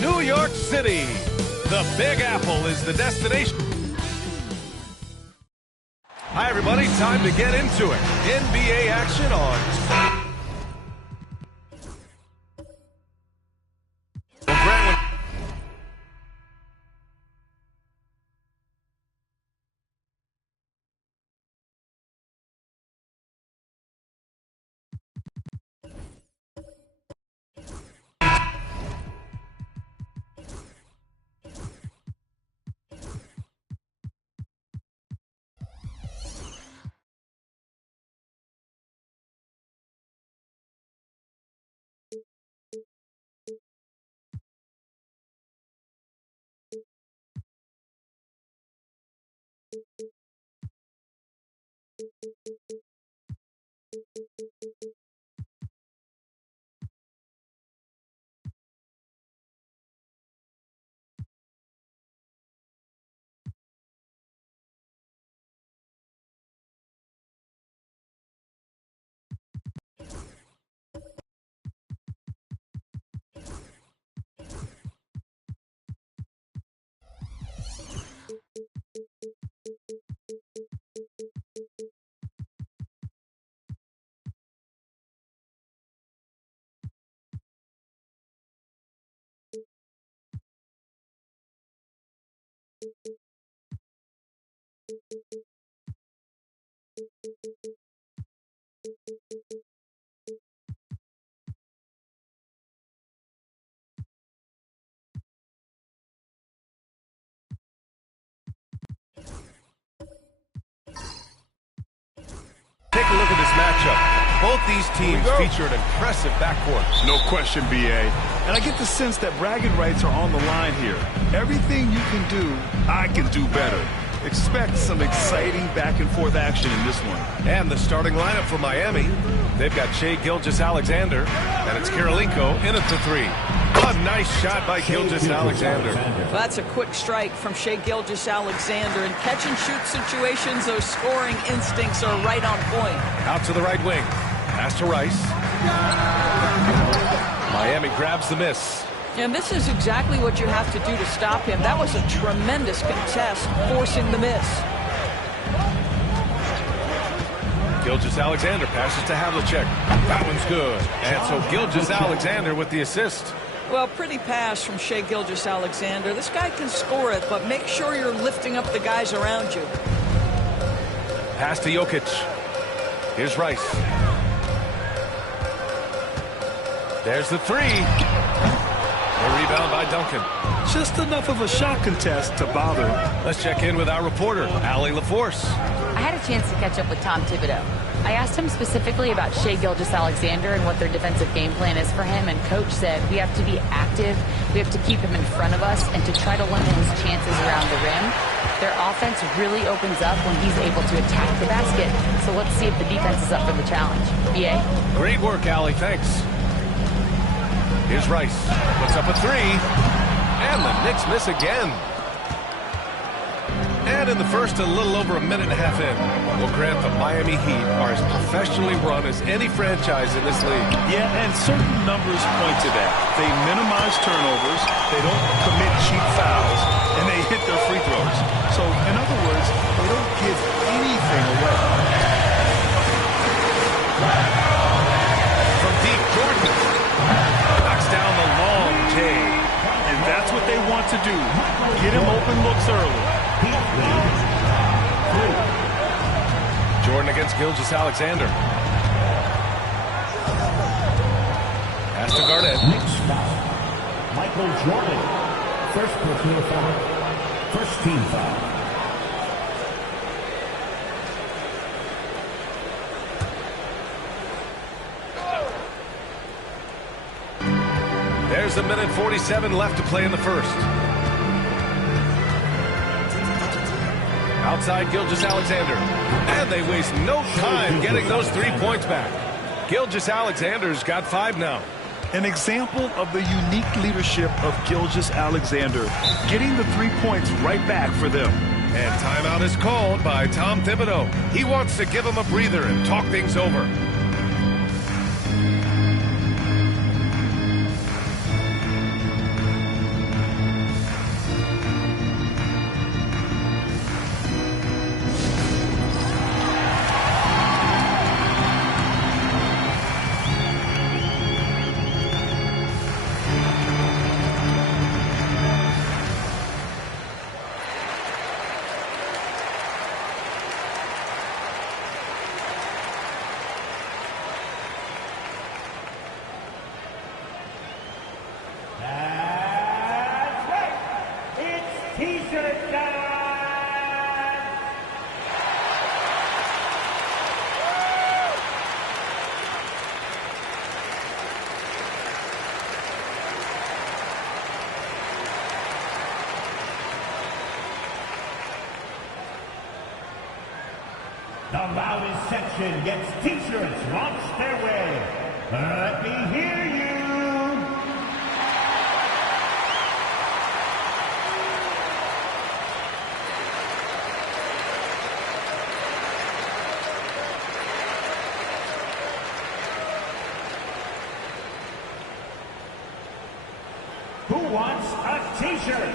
New York City. The Big Apple is the destination. Hi, everybody. Time to get into it. NBA action on. Take a look at this matchup. Both these teams feature an impressive backcourt. No question, B.A. And I get the sense that bragging rights are on the line here. Everything you can do, I can do better. Expect some exciting back-and-forth action in this one. And the starting lineup for Miami. They've got Shai Gilgeous-Alexander, and it's Karolinko in at the three. A nice shot by Gilgeous-Alexander. Well, that's a quick strike from Shai Gilgeous-Alexander. In catch-and-shoot situations, those scoring instincts are right on point. Out to the right wing. Pass to Rice. Miami grabs the miss. And this is exactly what you have to do to stop him. That was a tremendous contest, forcing the miss. Gilgeous-Alexander passes to Havlicek. That one's good. And so Gilgeous-Alexander with the assist. Well, pretty pass from Shai Gilgeous-Alexander. This guy can score it, but make sure you're lifting up the guys around you. Pass to Jokic. Here's Rice. There's the three. A rebound by Duncan. Just enough of a shot contest to bother. Let's check in with our reporter, Allie LaForce. I had a chance to catch up with Tom Thibodeau. I asked him specifically about Shai Gilgeous-Alexander and what their defensive game plan is for him, and Coach said we have to be active, we have to keep him in front of us, and to try to limit his chances around the rim. Their offense really opens up when he's able to attack the basket, so let's see if the defense is up for the challenge. B.A.? Great work, Allie. Thanks. Here's Rice. Puts up a three. And the Knicks miss again. And in the first, a little over a minute and a half in. We'll grant the Miami Heat are as professionally run as any franchise in this league. Yeah, and certain numbers point to that. They minimize turnovers, they don't commit cheap fouls, and they hit their free throws. So, in other words, they don't give anything away. From deep, Jordan knocks down the long J. And that's what they want to do. Get him open looks early. Jordan against Gilgeous-Alexander. Pass to Garnett. Next foul. Michael Jordan. First personal foul. First team foul. There's a minute 47 left to play in the first. Outside Gilgeous-Alexander. And they waste no time getting those 3 points back. Gilgeous-Alexander's got 5 now. An example of the unique leadership of Gilgeous-Alexander, getting the 3 points right back for them. And timeout is called by Tom Thibodeau. He wants to give him a breather and talk things over. T-shirt time! The loudest section gets T-shirts launched their way. Let me hear you. Who wants a T-shirt?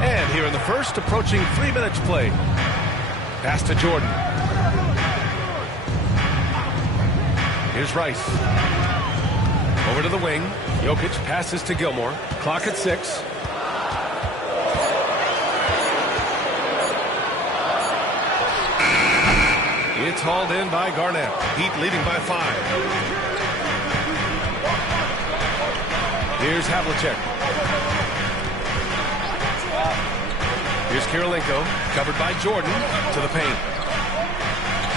And here in the first, approaching 3 minutes play. Pass to Jordan. Here's Rice. Over to the wing. Jokic passes to Gilmore. Clock at 6. It's hauled in by Garnett. Heat leading by 5. Here's Havlicek. Here's Kirilenko, covered by Jordan, to the paint.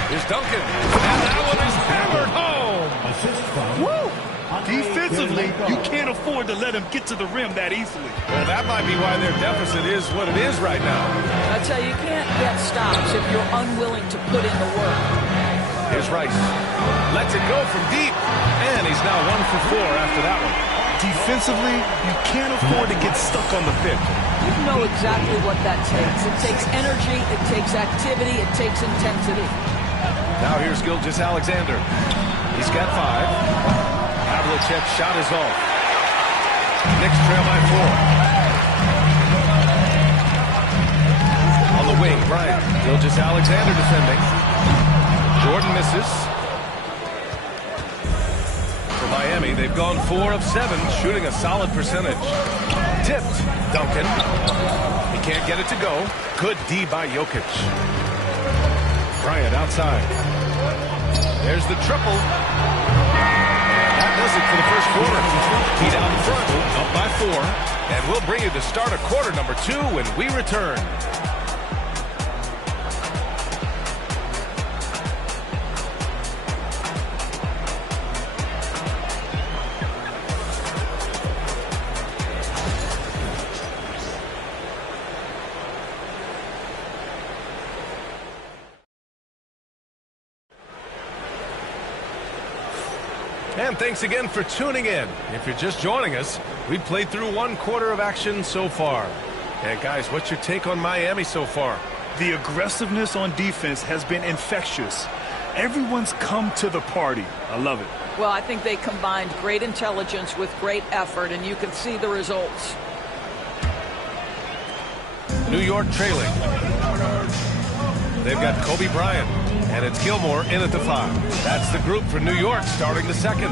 Here's Duncan, and that one is hammered home. Woo! Defensively, you can't afford to let him get to the rim that easily. Well, that might be why their deficit is what it is right now. I tell you, you can't get stops if you're unwilling to put in the work. Here's Rice. Lets it go from deep, and he's now 1 for 4 after that one. Defensively, you can't afford to get stuck on the pick. You know exactly what that takes. It takes energy, it takes activity, it takes intensity. Now here's Gilgeous-Alexander. He's got 5. Havlicek's shot is off. Knicks trail by 4. On the wing, Bryant. Gilgeous-Alexander defending. Jordan misses. For Miami, they've gone 4 of 7, shooting a solid percentage. Tipped. Duncan. He can't get it to go. Good D by Jokic. Bryant outside. There's the triple. That does it for the first quarter. Heat out in front, up by 4. And we'll bring you the start of quarter number 2 when we return. And thanks again for tuning in. If you're just joining us, we've played through 1 quarter of action so far. And guys, what's your take on Miami so far? The aggressiveness on defense has been infectious. Everyone's come to the party. I love it. Well, I think they combined great intelligence with great effort, and you can see the results. New York trailing. They've got Kobe Bryant, and it's Gilmore in at the 5. That's the group for New York starting the second.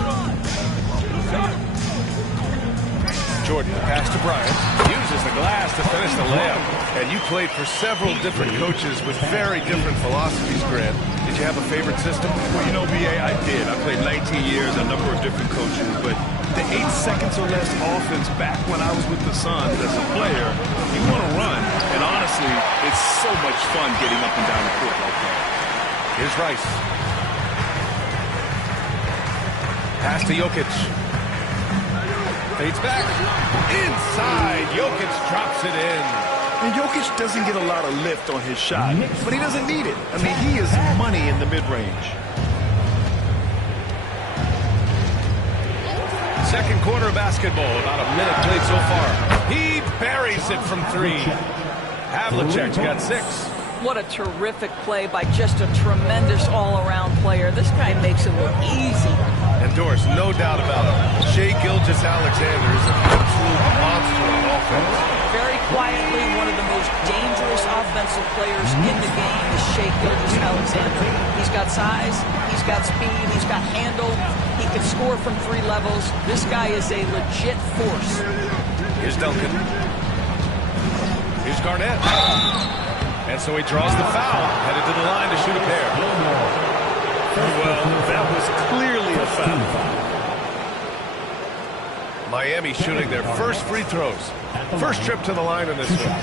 Jordan, pass to Bryant, uses the glass to finish the layup. And you played for several different coaches with very different philosophies, Grant. Did you have a favorite system? Well, you know, B.A., I did. I played 19 years, a number of different coaches, but the 8 seconds or less offense back when I was with the Suns as a player, you want to run. And honestly, it's so much fun getting up and down the court like that. Here's Rice. Pass to Jokic. Fades back. Inside. Jokic drops it in. And Jokic doesn't get a lot of lift on his shot, but he doesn't need it. I mean, he is money in the mid-range. Second quarter of basketball, about a minute played so far. He buries it from 3. Havlicek's got 6. What a terrific play by just a tremendous all-around player. This guy makes it look easy. And Doris, no doubt about it, Shai Gilgeous-Alexander is an absolute monster on offense. Very quietly, one of the most dangerous offensive players in the game is Shai Gilgeous-Alexander. He's got size, he's got speed, he's got handle, he can score from 3 levels. This guy is a legit force. Here's Duncan. Here's Garnett. And so he draws the foul, headed to the line to shoot a pair. Well, that was clearly a foul. Miami shooting their first free throws. First trip to the line in this one.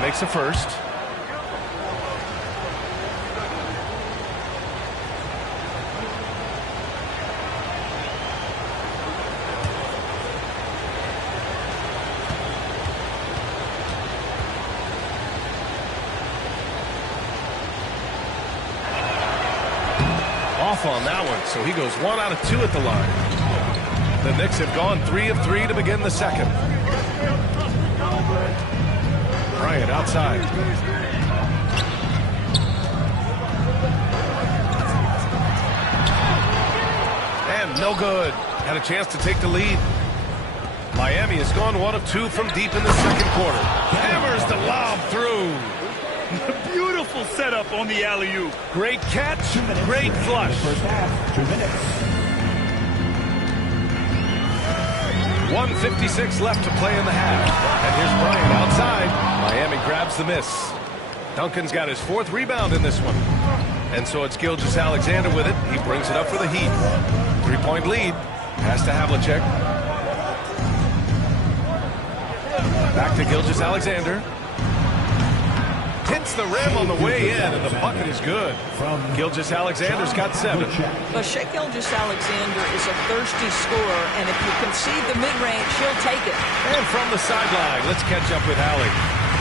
Makes a first. Off on that one, so he goes 1 out of 2 at the line. The Knicks have gone 3 of 3 to begin the second. Bryant outside. And no good. Had a chance to take the lead. Miami has gone 1 of 2 from deep in the second quarter. Hammers the lob through. Beautiful setup on the alley-oop. Great catch, great flush. 1:56 left to play in the half. And here's Bryant outside. Miami grabs the miss. Duncan's got his 4th rebound in this one. And so it's Gilgeous-Alexander with it. He brings it up for the Heat. 3-point lead. Pass to Havlicek. Back to Gilgeous-Alexander. Hits the rim on the way in, and the bucket is good. Gilgeous-Alexander's got 7. But Shai Gilgeous-Alexander is a thirsty scorer, and if you concede the mid-range, he'll take it. And from the sideline, let's catch up with Allie.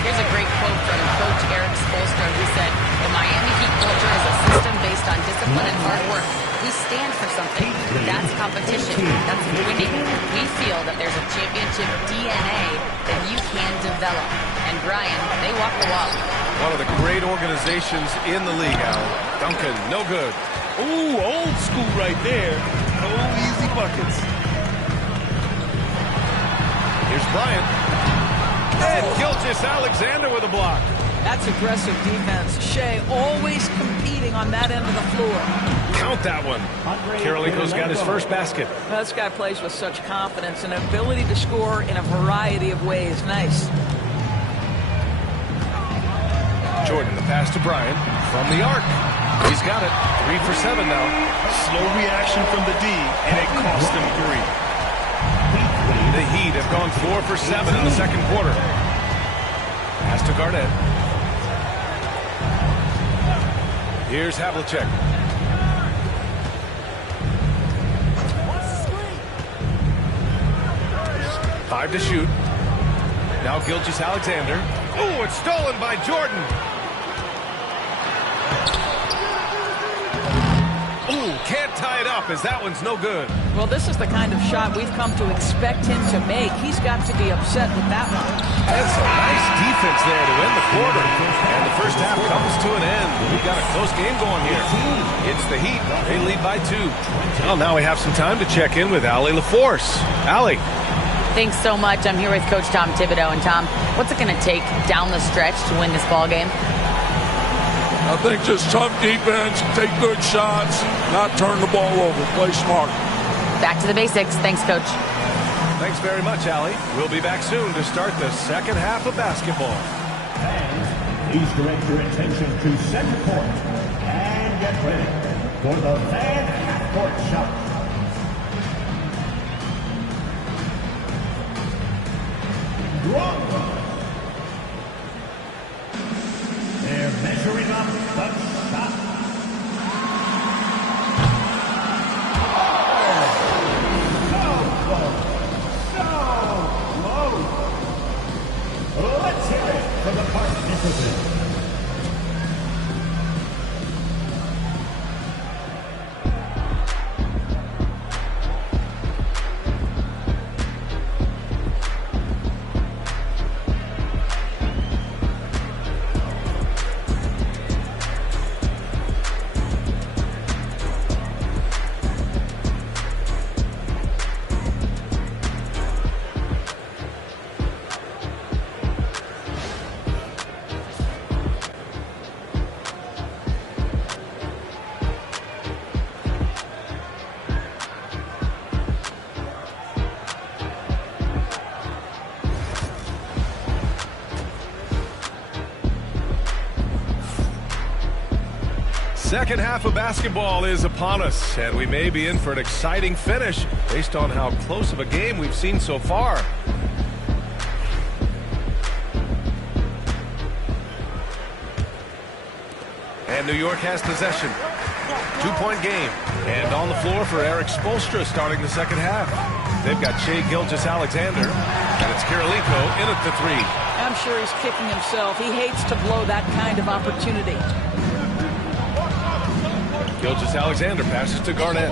Here's a great quote from Coach Eric Spoelstra, who said, "The Miami Heat culture is a system based on discipline and hard work. We stand for something. That's competition. That's winning. We feel that there's a championship DNA that you can develop." And Brian, they walk the walk. One of the great organizations in the league, Al. Duncan, no good. Ooh, old school right there. No easy buckets. Here's Bryant. And Gilgeous-Alexander with a block. That's aggressive defense. Shai always competing on that end of the floor. Count that one. Karolinko's got his first basket. This guy plays with such confidence and ability to score in a variety of ways. Nice. Jordan, the pass to Bryant from the arc. He's got it. 3 for 7 now. Slow reaction from the D, and it cost him 3. The Heat have gone 4 for 7 in the second quarter. Pass to Garnett. Here's Havlicek. Five to shoot. Now Gilgeous-Alexander. Oh, it's stolen by Jordan. Ooh, can't tie it up as that one's no good. Well, this is the kind of shot we've come to expect him to make. He's got to be upset with that one. That's a nice defense there to end the quarter. And the first half comes to an end. We've got a close game going here. It's the Heat. They lead by 2. Well, now we have some time to check in with Allie LaForce. Allie. Thanks so much. I'm here with Coach Tom Thibodeau. And Tom, what's it going to take down the stretch to win this ball game? I think just tough defense, take good shots, not turn the ball over, play smart. Back to the basics. Thanks, Coach. Thanks very much, Allie. We'll be back soon to start the second half of basketball. And please direct your attention to center court and get ready for the fan half-court shot. They're measuring up the shot. So low. Let's hear it for the participants. Second half of basketball is upon us, and we may be in for an exciting finish based on how close of a game we've seen so far. And New York has possession. 2-point game. And on the floor for Eric Spoelstra starting the second half. They've got Shai Gilgeous-Alexander, and it's Kirilenko in at the three. I'm sure he's kicking himself. He hates to blow that kind of opportunity. Gilgeous-Alexander passes to Garnett.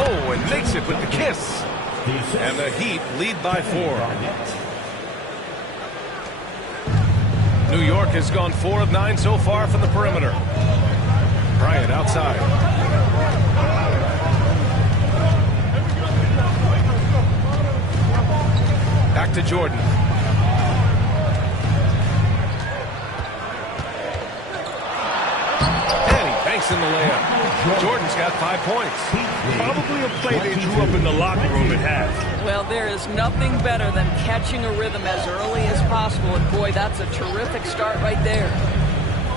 Oh, and makes it with the kiss. And the Heat lead by 4. New York has gone 4 of 9 so far from the perimeter. Bryant outside. Back to Jordan. And he banks in the layup. Jordan's got 5 points. Probably a play they drew up in the locker room at half. Well, there is nothing better than catching a rhythm as early as possible, and boy, that's a terrific start right there.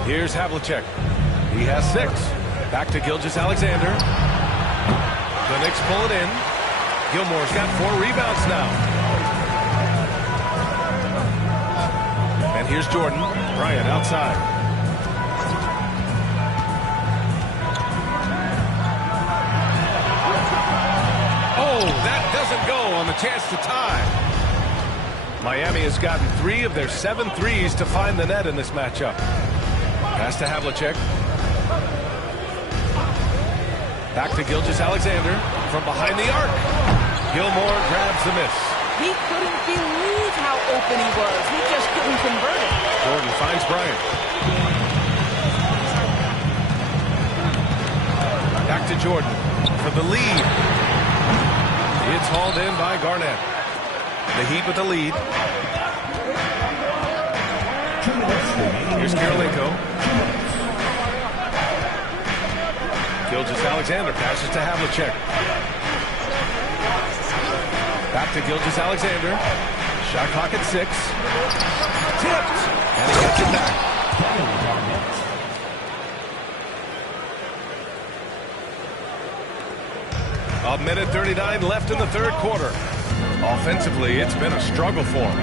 Here's Havlicek. He has 6. Back to Gilgeous-Alexander. The Knicks pull it in. Gilmore's got 4 rebounds now. And here's Jordan. Bryant outside. Oh, that doesn't go on the chance to tie. Miami has gotten 3 of their 7 threes to find the net in this matchup. Pass to Havlicek. Back to Gilgeous-Alexander from behind the arc. Gilmore grabs the miss. He couldn't believe how open he was. He just couldn't convert it. Jordan finds Bryant. Back to Jordan for the lead. It's hauled in by Garnett. The Heat with the lead. Here's Kirilenko. Gilgeous-Alexander passes to Havlicek. Back to Gilgeous-Alexander. Shot clock at 6. Tipped. And he gets it back. A minute 39 left in the third quarter. Offensively, it's been a struggle for them.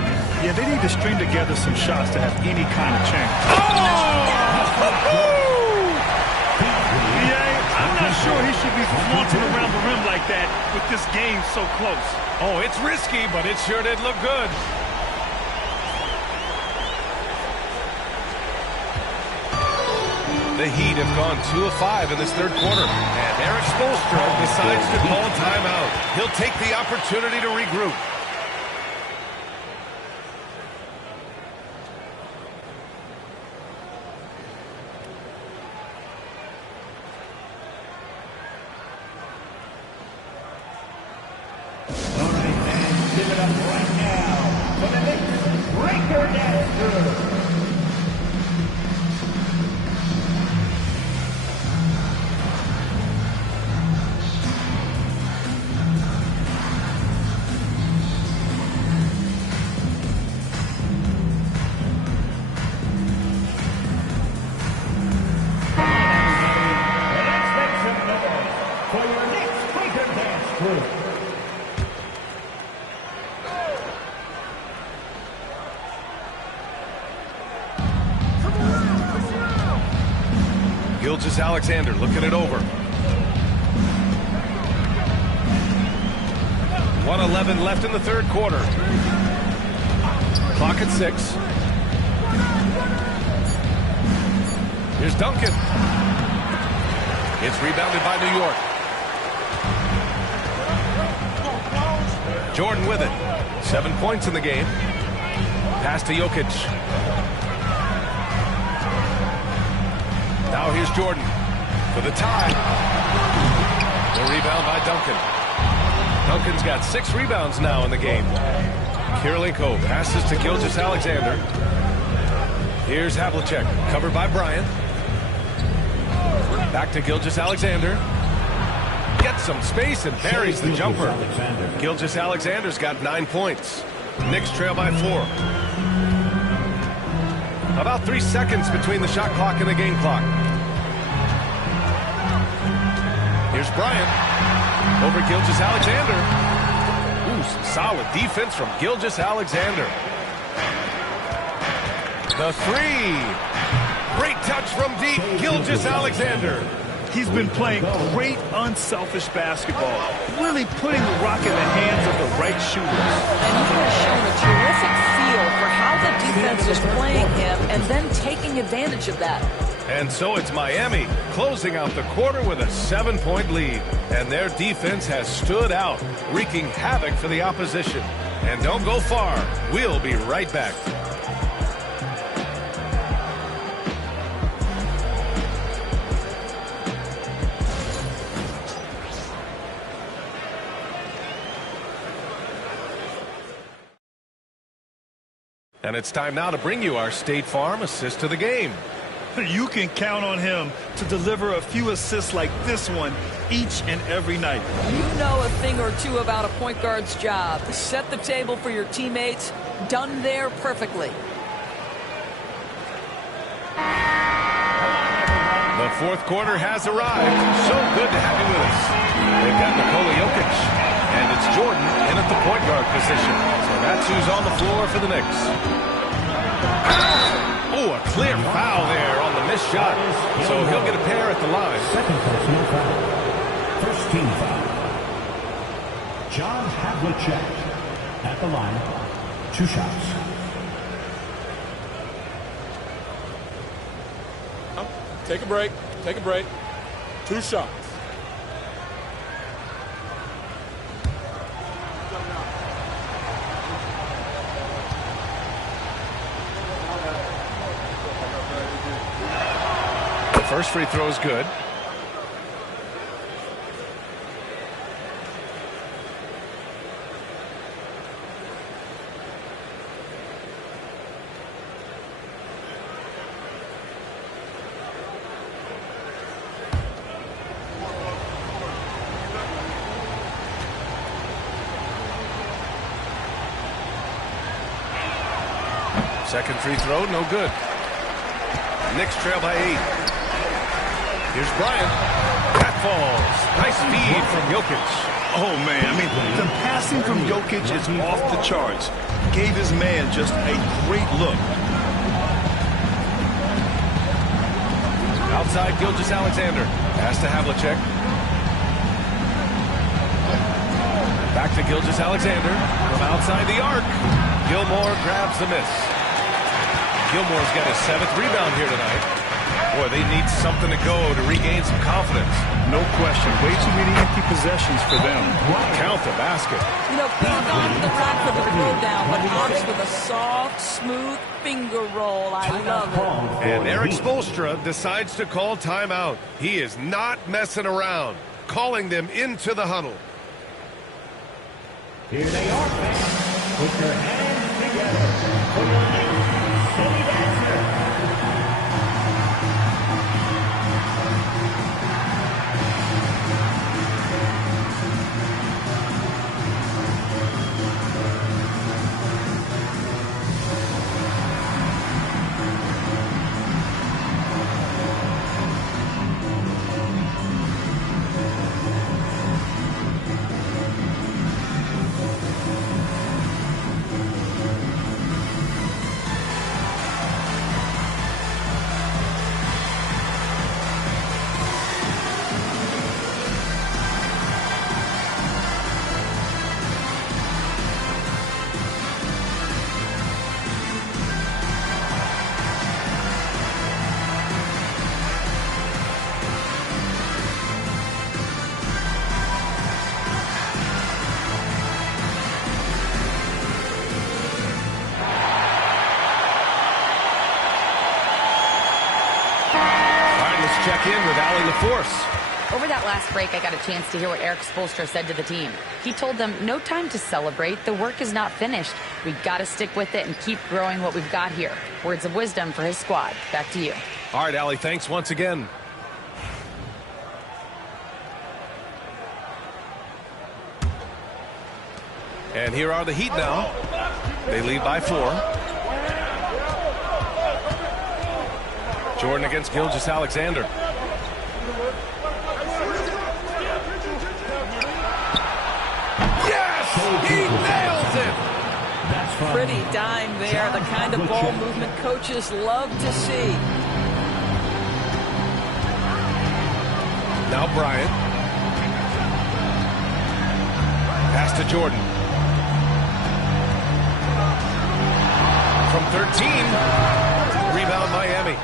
Yeah, they need to string together some shots to have any kind of chance. Yeah, I'm not sure he should be flaunting around the rim like that with this game so close. Oh, it's risky, but it sure did look good. The Heat have gone 2 of 5 in this third quarter. And Eric Spoelstra decides to call a timeout. He'll take the opportunity to regroup. All right, fans, give it up right now for the Knicks Breaker Dancer. Gilgeous-Alexander looking it over. 1:11 left in the third quarter. Clock at 6. Here's Duncan. It's rebounded by New York. Jordan with it. 7 points in the game. Pass to Jokic. Now here's Jordan for the tie. The rebound by Duncan. Duncan's got 6 rebounds now in the game. Kirilenko passes to Gilgeous-Alexander. Here's Havlicek, covered by Bryant. Back to Gilgeous-Alexander. Gets some space and buries the jumper. Gilgeous-Alexander's got 9 points. Knicks trail by 4. About 3 seconds between the shot clock and the game clock. Here's Bryant over Gilgeous-Alexander. Ooh, some solid defense from Gilgeous-Alexander. The three. Great touch from deep, Gilgeous-Alexander. He's been playing great, unselfish basketball, really putting the rock in the hands of the right shooters. And he has shown a terrific feel for how the defense is playing him and then taking advantage of that. And so it's Miami closing out the quarter with a 7-point lead. And their defense has stood out, wreaking havoc for the opposition. And don't go far. We'll be right back. And it's time now to bring you our State Farm assist to the game. You can count on him to deliver a few assists like this one each and every night. You know a thing or two about a point guard's job. Set the table for your teammates. Done there perfectly. The fourth quarter has arrived. So good to have you with us. They've got Nikola Jokic, and it's Jordan in at the point guard position. So that's who's on the floor for the Knicks. Oh, a clear foul there on the missed shot. So he'll get a pair at the line. Second personal foul. First team foul. John Havlicek at the line. 2 shots. Take a break. Take a break. 2 shots. The first free throw is good. Second free throw, no good. Knicks trail by 8. Here's Bryant. That falls. Nice feed from Jokic. Oh, man. I mean, the passing from Jokic is off the charts. Gave his man just a great look. Outside, Gilgeous-Alexander. Pass to Havlicek. Back to Gilgeous-Alexander. From outside the arc. Gilmore grabs the miss. Gilmore's got his 7th rebound here tonight. Boy, they need something to go to regain some confidence. No question. Way too many empty possessions for them. Count the basket. You know, big on the rack for the throwdown, but opts with a soft, smooth finger roll. I love it. And Eric Spoelstra decides to call timeout. He is not messing around, calling them into the huddle. Here they are, fans. Put your hands together for your next city dancer. Check in with Allie LaForce. Over that last break, I got a chance to hear what Eric Spoelstra said to the team. He told them, no time to celebrate. The work is not finished. We've got to stick with it and keep growing what we've got here. Words of wisdom for his squad. Back to you. All right, Allie, thanks once again. And here are the Heat now. They lead by 4. Jordan against Gilgeous-Alexander. Yes! He nails it! Pretty dime there, the kind of ball movement coaches love to see. Now Bryant. Pass to Jordan. From 13. Rebound Miami.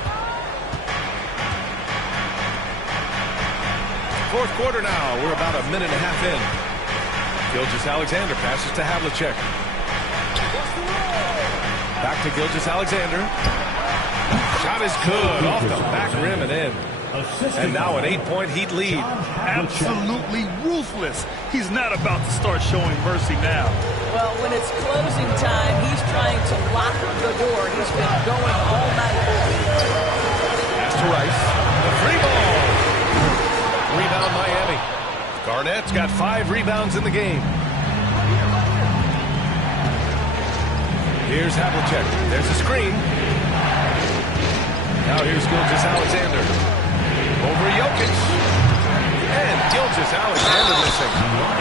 Fourth quarter now. We're about a minute and a half in. Gilgeous-Alexander passes to Havlicek. Back to Gilgeous-Alexander. Shot is good off the back rim and in. And now an 8-point Heat lead. Absolutely ruthless. He's not about to start showing mercy now. Well, when it's closing time, he's trying to lock the door. He's been going all night. Pass to Rice. The free ball. Rebound Miami. Garnett's got 5 rebounds in the game. Here's Havlicek. There's a screen. Now here's Gilgeous-Alexander. Over Jokic. And Gilgeous-Alexander missing.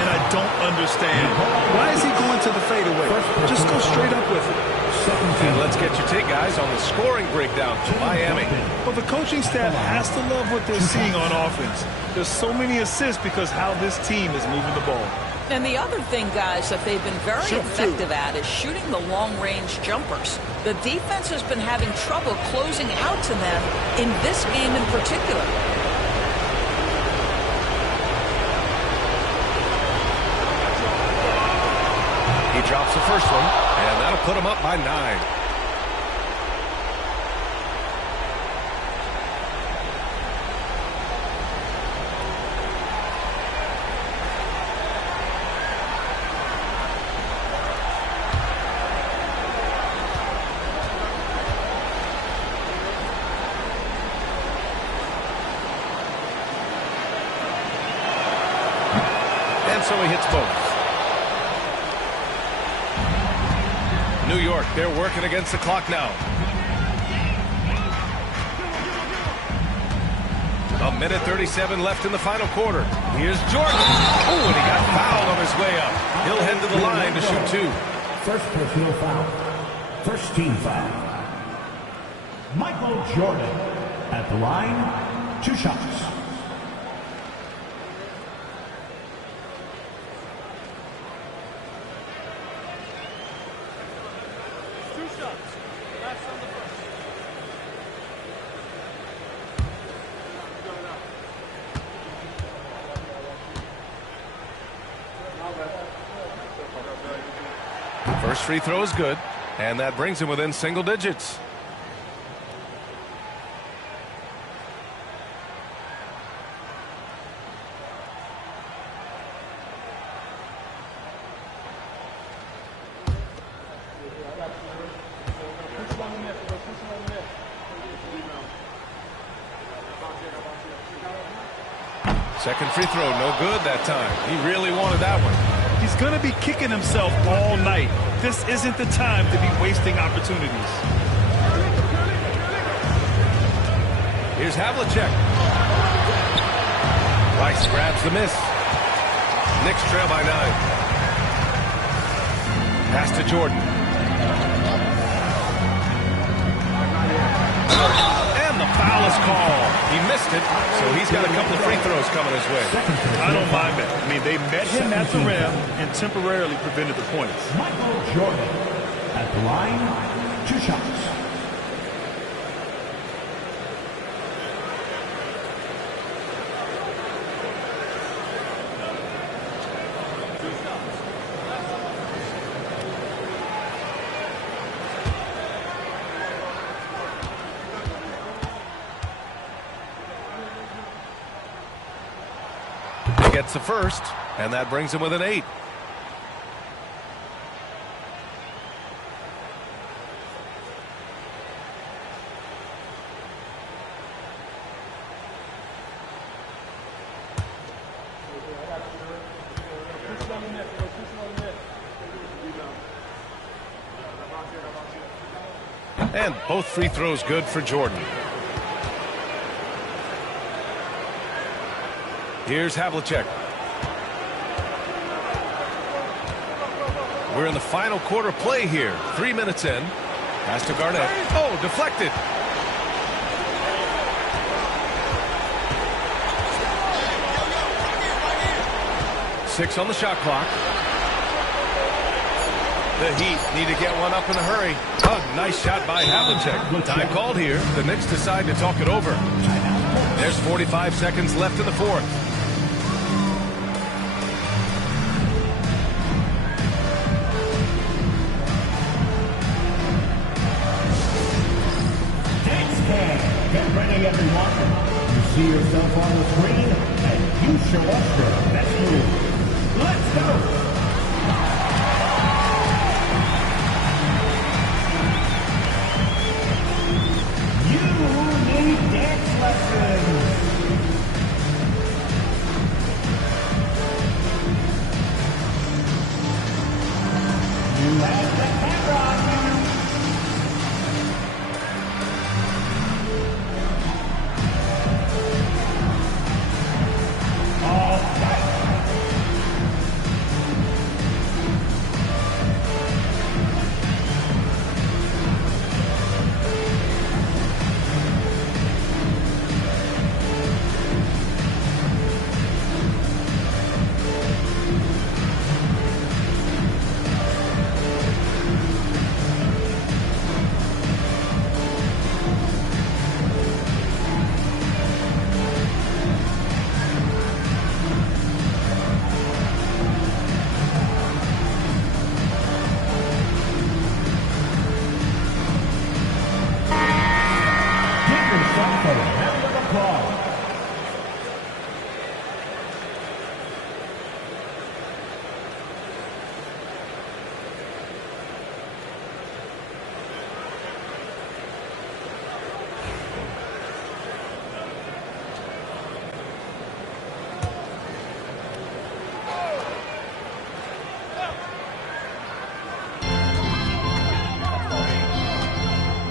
And I don't understand. Why is he going to the fadeaway? Just go straight up with it. And let's get your take, guys, on the scoring breakdown for Miami. Well, the coaching staff has to love what they're seeing on offense. There's so many assists because how this team is moving the ball. And the other thing, guys, that they've been very effective at is shooting the long-range jumpers. The defense has been having trouble closing out to them in this game in particular. He drops the first one, and that'll put him up by 9. And so he hits both. New York, they're working against the clock now. A minute 37 left in the final quarter. Here's Jordan. Oh, and he got fouled on his way up. He'll head to the line to shoot 2. First personal foul. First team foul. Michael Jordan at the line. 2 shots. First free throw is good, and that brings him within single digits. Second free throw, no good that time. He really wanted that one. He's going to be kicking himself all night. This isn't the time to be wasting opportunities. Here's Havlicek. Rice grabs the miss. Knicks trail by 9. Pass to Jordan. And the foul is called. He missed it, so he's got a couple of free throws coming his way. I don't mind that. I mean, they met him at the rim and temporarily prevented the points. Michael Jordan at the line. 2 shots. Gets the first, and that brings him within 8. And both free throws good for Jordan. Here's Havlicek. We're in the final quarter play here. 3 minutes in. Pass to Garnett. Oh, deflected. Six on the shot clock. The Heat need to get one up in a hurry. Oh, nice shot by Havlicek. Time called here. The Knicks decide to talk it over. There's 45 seconds left in the fourth. Get ready, everyone. You see yourself on the screen, and you show us your best move. Let's go! You need dance lessons. You have the camera on you.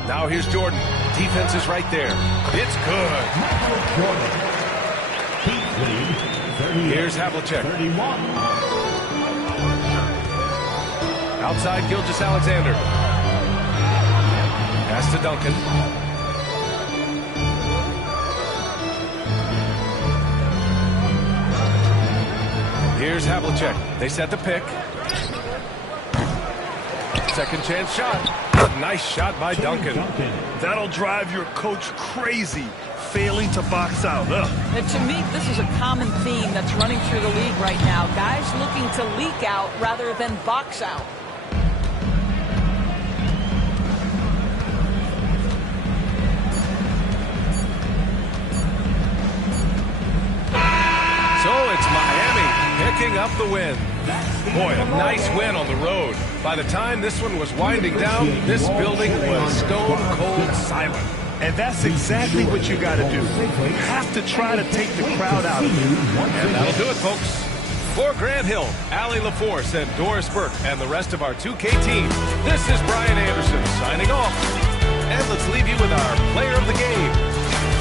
Now here's Jordan. Defense is right there. It's good. Here's Havlicek. Outside Gilgeous-Alexander. Pass to Duncan. Here's Havlicek. They set the pick. Second chance shot. Nice shot by Duncan. That'll drive your coach crazy, failing to box out. And to me, this is a common theme that's running through the league right now. Guys looking to leak out rather than box out. So it's Miami picking up the win. Boy, a nice win on the road. By the time this one was winding down, this building was stone cold silent. And that's exactly what you got to do. You have to try to take the crowd out of it. And that'll do it, folks. For Grant Hill, Allie LaForce, and Doris Burke, and the rest of our 2K team, this is Brian Anderson signing off. And let's leave you with our player of the game,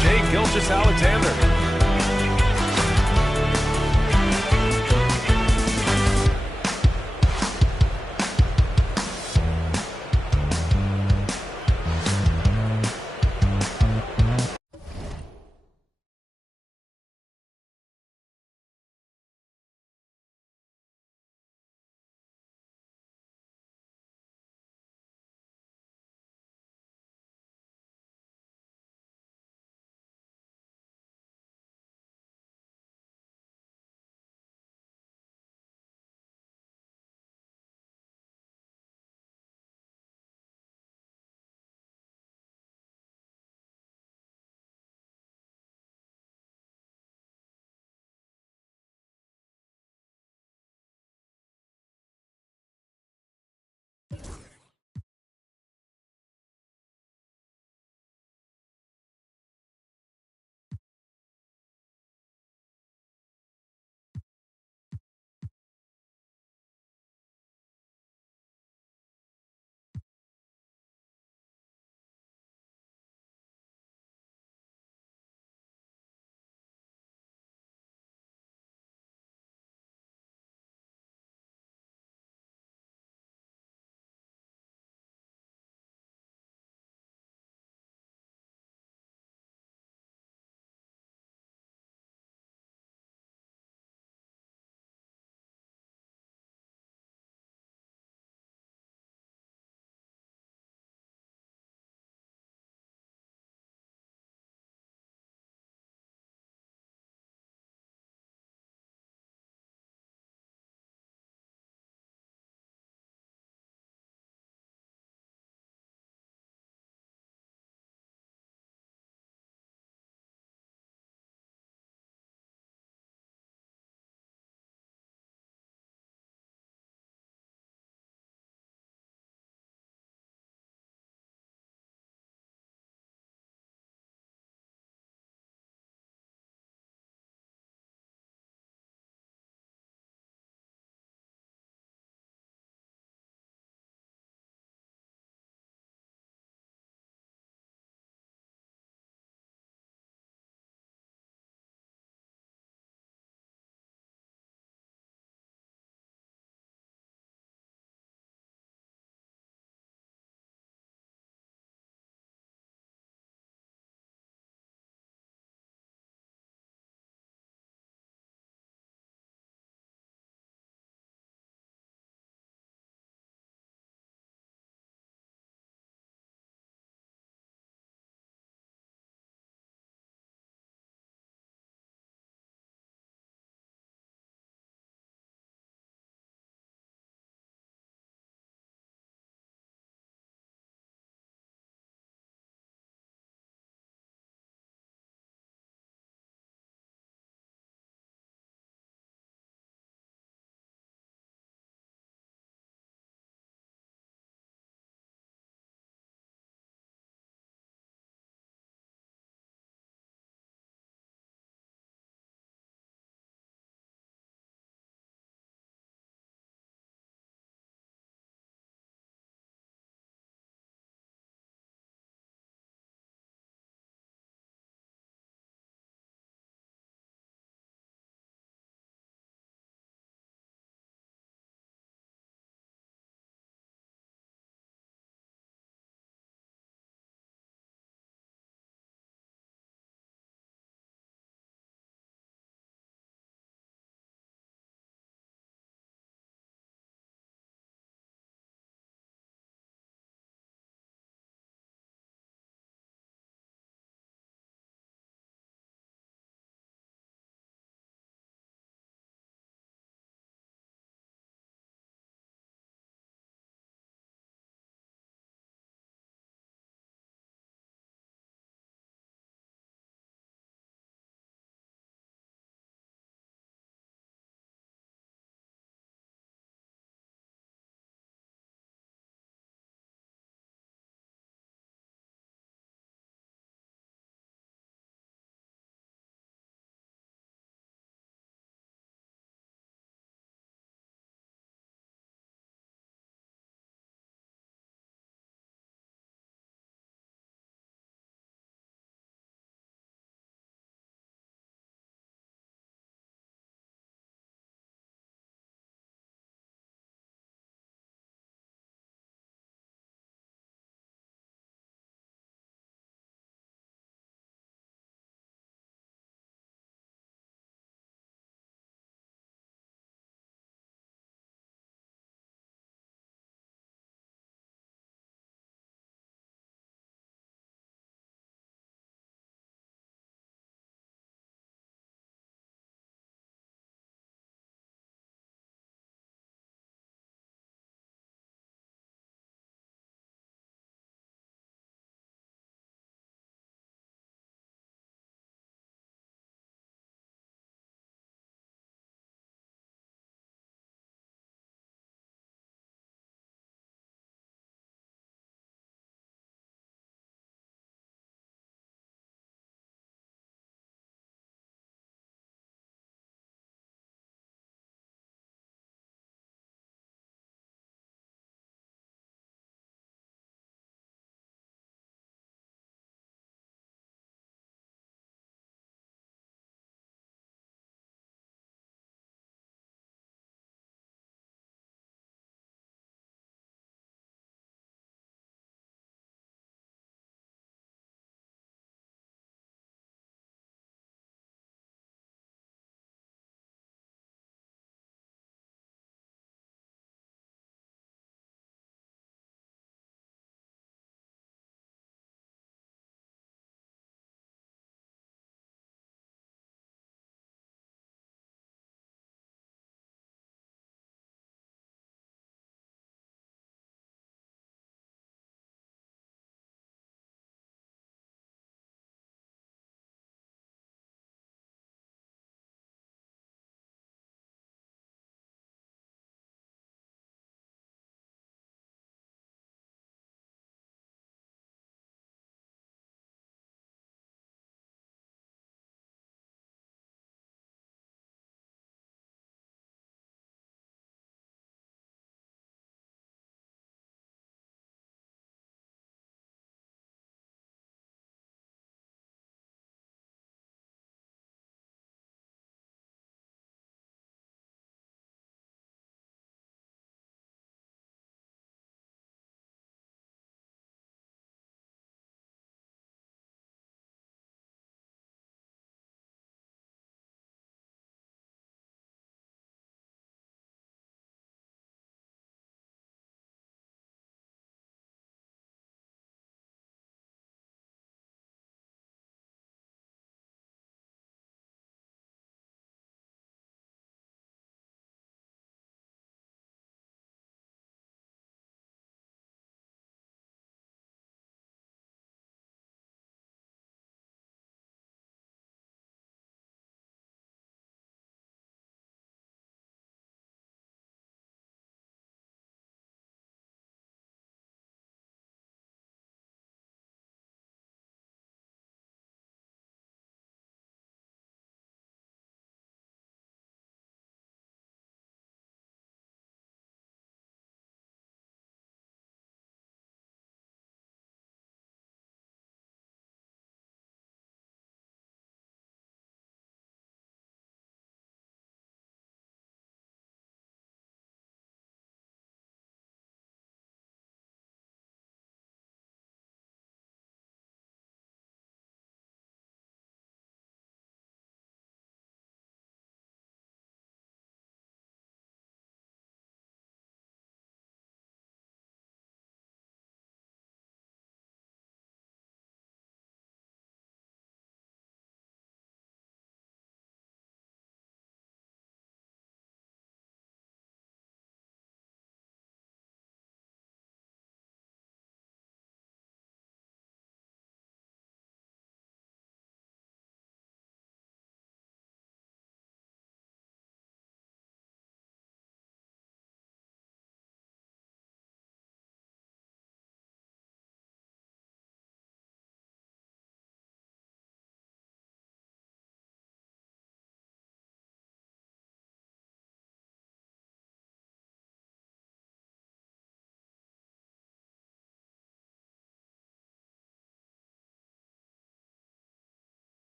Shai Gilgeous-Alexander.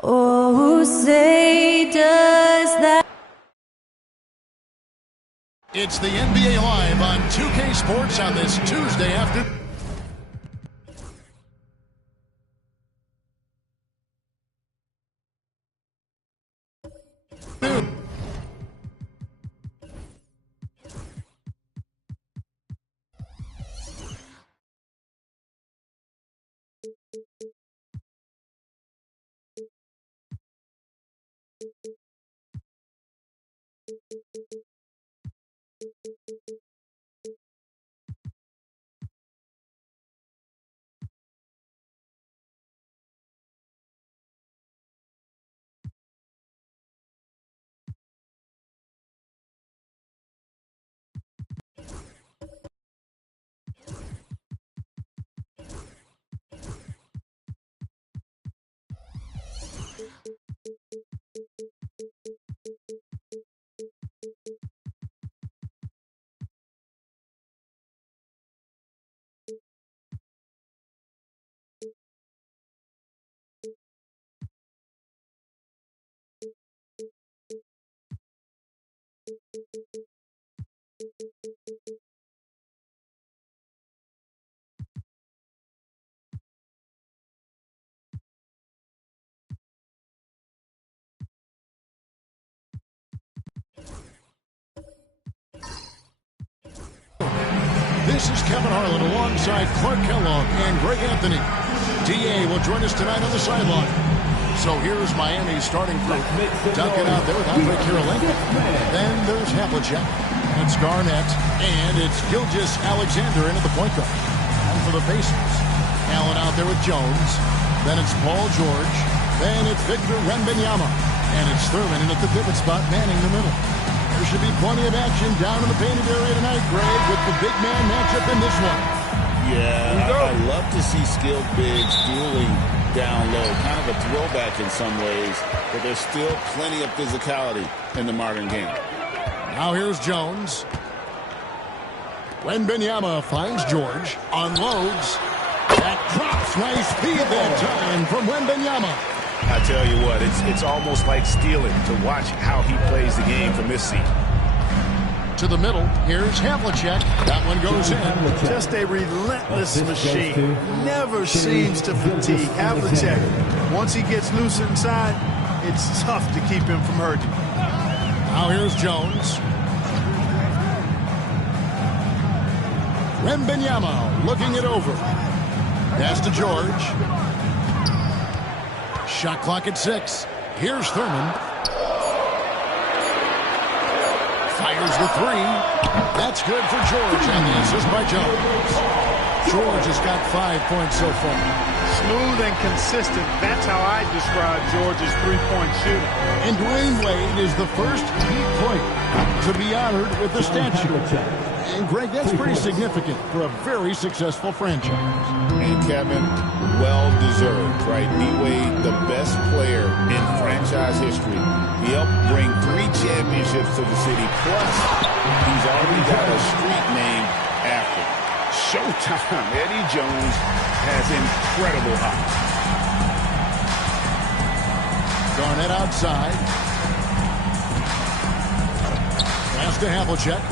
Oh, say does that. It's the NBA Live on 2K Sports on this Tuesday afternoon. This is Kevin Harlan alongside Clark Kellogg and Greg Anthony. D.A. will join us tonight on the sideline. So here's Miami's starting group. Duncan out there with Andre Kirilenko. Then there's Havlicek. It's Garnett. And it's Gilgeous-Alexander into the point guard. And for the Pacers, Allen out there with Jones. Then it's Paul George. Then it's Victor Wembanyama. And it's Thurman in at the pivot spot, manning the middle. There should be plenty of action down in the painted area tonight, Greg, with the big man matchup in this one. Yeah, I love to see skilled bigs dueling down low. Kind of a throwback in some ways, but there's still plenty of physicality in the modern game. Now here's Jones. Wembanyama finds George, unloads. That drops, nice speed that time from Wembanyama. I tell you what, it's almost like stealing to watch how he plays the game from this seat. To the middle, here's Havlicek. That one goes in. Just a relentless machine. Never seems to fatigue. Havlicek, once he gets loose inside, it's tough to keep him from hurting. Now here's Jones. Wembanyama looking it over. Pass to George. Shot clock at 6. Here's Thurman. Fires the 3. That's good for George, and the assist by Jones. George has got 5 points so far. Smooth and consistent. That's how I describe George's three-point shooting. And Dwayne Wade is the first Heat player to be honored with the statue. And Greg, that's pretty significant for a very successful franchise. And Kevin, well-deserved, right? D-Wade, the best player in franchise history. He helped bring 3 championships to the city, plus he's already got a street named after him. Showtime. Eddie Jones has incredible height. Garnett outside. Pass to Havlicek.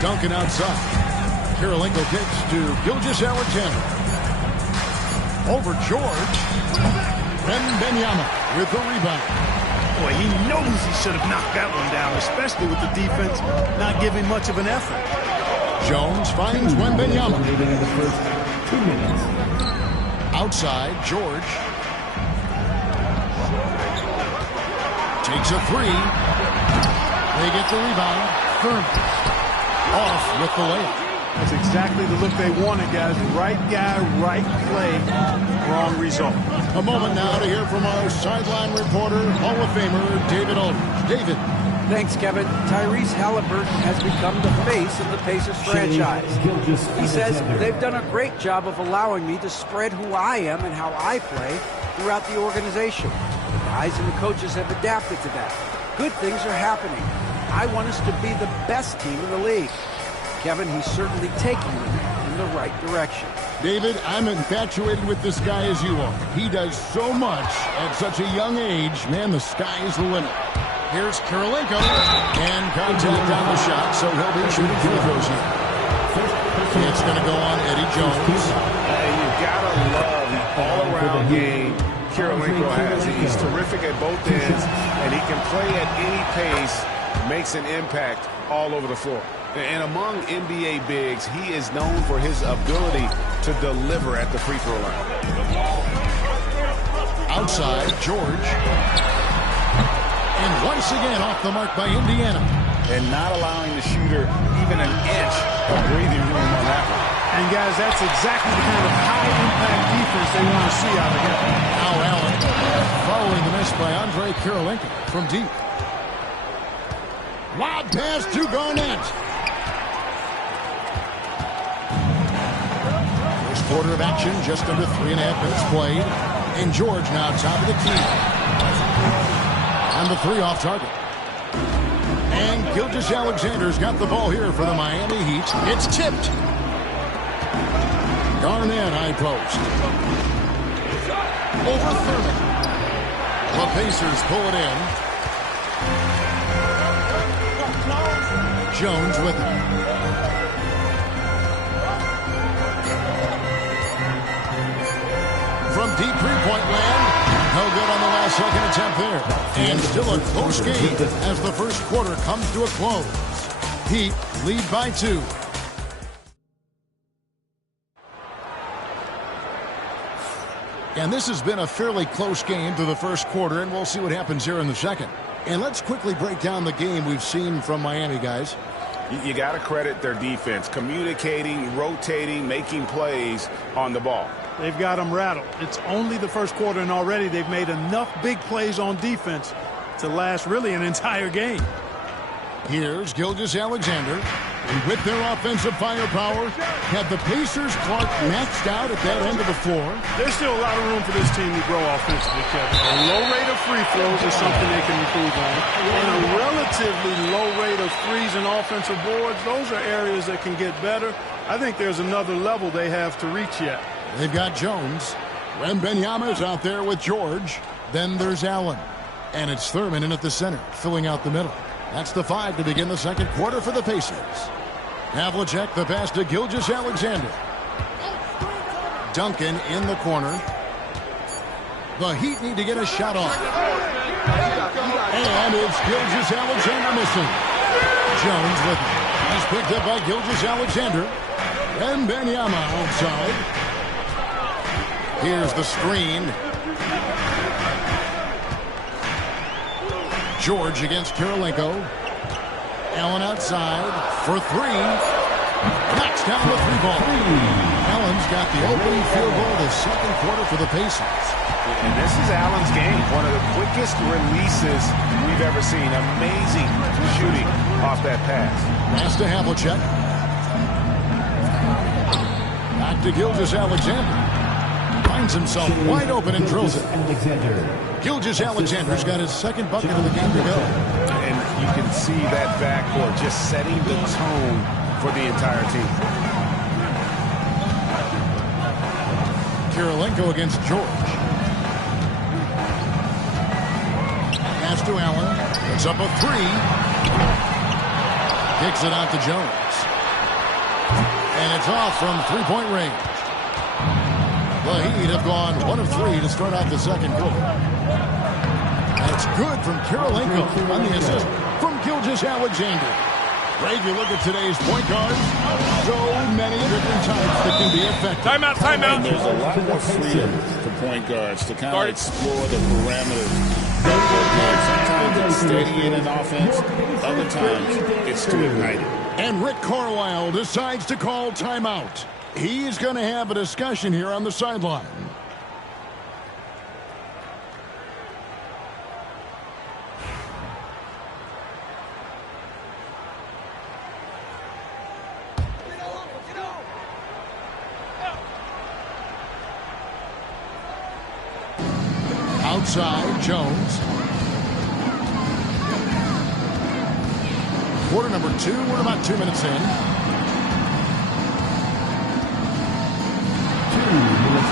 Duncan outside. Kirilenko kicks to Gilgeous-Alexander. Over George. Wembanyama with the rebound. Boy, he knows he should have knocked that one down, especially with the defense not giving much of an effort. Jones finds Wembanyama. Outside, George. Takes a 3. They get the rebound. Thurman. Off with the layup. That's exactly the look they wanted, guys. Right guy, right play, wrong result. A moment now to hear from our sideline reporter, Hall of Famer David Aldridge. David. Thanks, Kevin. Tyrese Halliburton has become the face of the Pacers franchise. He says they've done a great job of allowing me to spread who I am and how I play throughout the organization. The guys and the coaches have adapted to that. Good things are happening. I want us to be the best team in the league. Kevin, he's certainly taking them in the right direction. David, I'm infatuated with this guy as you are. He does so much at such a young age. Man, the sky is the limit. Here's Kirilenko, and contact on the shot, so he'll be shooting free throws here. It's going to go on Eddie Jones. You got to love the all-around game Kirilenko has. He's terrific at both ends, and he can play at any pace, makes an impact all over the floor. And among NBA bigs, he is known for his ability to deliver at the free throw line. Outside, George. And once again off the mark by Indiana. And not allowing the shooter even an inch of breathing room on that one. And guys, that's exactly the kind of high-impact defense they want to see out of him. Now Allen following the miss by Andre Kirilenko from deep. Lob pass to Garnett. First quarter of action, just under 3.5 minutes played. And George now top of the key. And the three off target. And Gilgeous-Alexander's got the ball here for the Miami Heat. It's tipped. Garnett high post. Over Thurman. The Pacers pull it in. Jones with it. From deep three-point land. No good on the last second attempt there. And still a close game as the first quarter comes to a close. Heat lead by 2. And this has been a fairly close game through the first quarter, and we'll see what happens here in the second. And let's quickly break down the game we've seen from Miami, guys. You got to credit their defense, communicating, rotating, making plays on the ball. They've got them rattled. It's only the first quarter, and already they've made enough big plays on defense to last really an entire game. Here's Gilgeous-Alexander. And with their offensive firepower, have the Pacers Clark maxed out at that end of the floor. There's still a lot of room for this team to grow offensively, Kevin. A low rate of free throws is something they can improve on. And a relatively low rate of threes and offensive boards, those are areas that can get better. I think there's another level they have to reach yet. They've got Jones. Wembanyama's out there with George. Then there's Allen. And it's Thurman in at the center, filling out the middle. That's the 5 to begin the second quarter for the Pacers. Havlicek, the pass to Gilgeous-Alexander. Duncan in the corner. The Heat need to get a shot off. And it's Gilgeous-Alexander missing. Jones with it. He's picked up by Gilgeous-Alexander. And Wembanyama outside. Here's the screen. George against Kirilenko. Allen outside for 3. Knocks down the 3-ball. Allen's got the opening field goal of the second quarter for the Pacers. And this is Allen's game. One of the quickest releases we've ever seen. Amazing shooting off that pass. Pass to Havlicek. Back to Gilgeous-Alexander. Finds himself wide open and drills it. Gilgeous-Alexander's got his second bucket of the game to go. And you can see that backcourt just setting the tone for the entire team. Kirilenko against George. Pass to Allen. It's up a 3. Kicks it out to Jones. And it's off from 3-point range. The Heat have gone 1 of 3 to start out the second quarter. That's good from Kirilenko on the assist from Gilgeous-Alexander. Greg, you look at today's point guards. So many different types that can be effective. Timeout, timeout. And there's a lot more freedom for point guards to kind of explore the parameters. Sometimes it's steadying an offense. Other times it's to ignite it. And Rick Carlisle decides to call timeout. He's going to have a discussion here on the sideline. Outside, Jones. Quarter number 2. We're about 2 minutes in.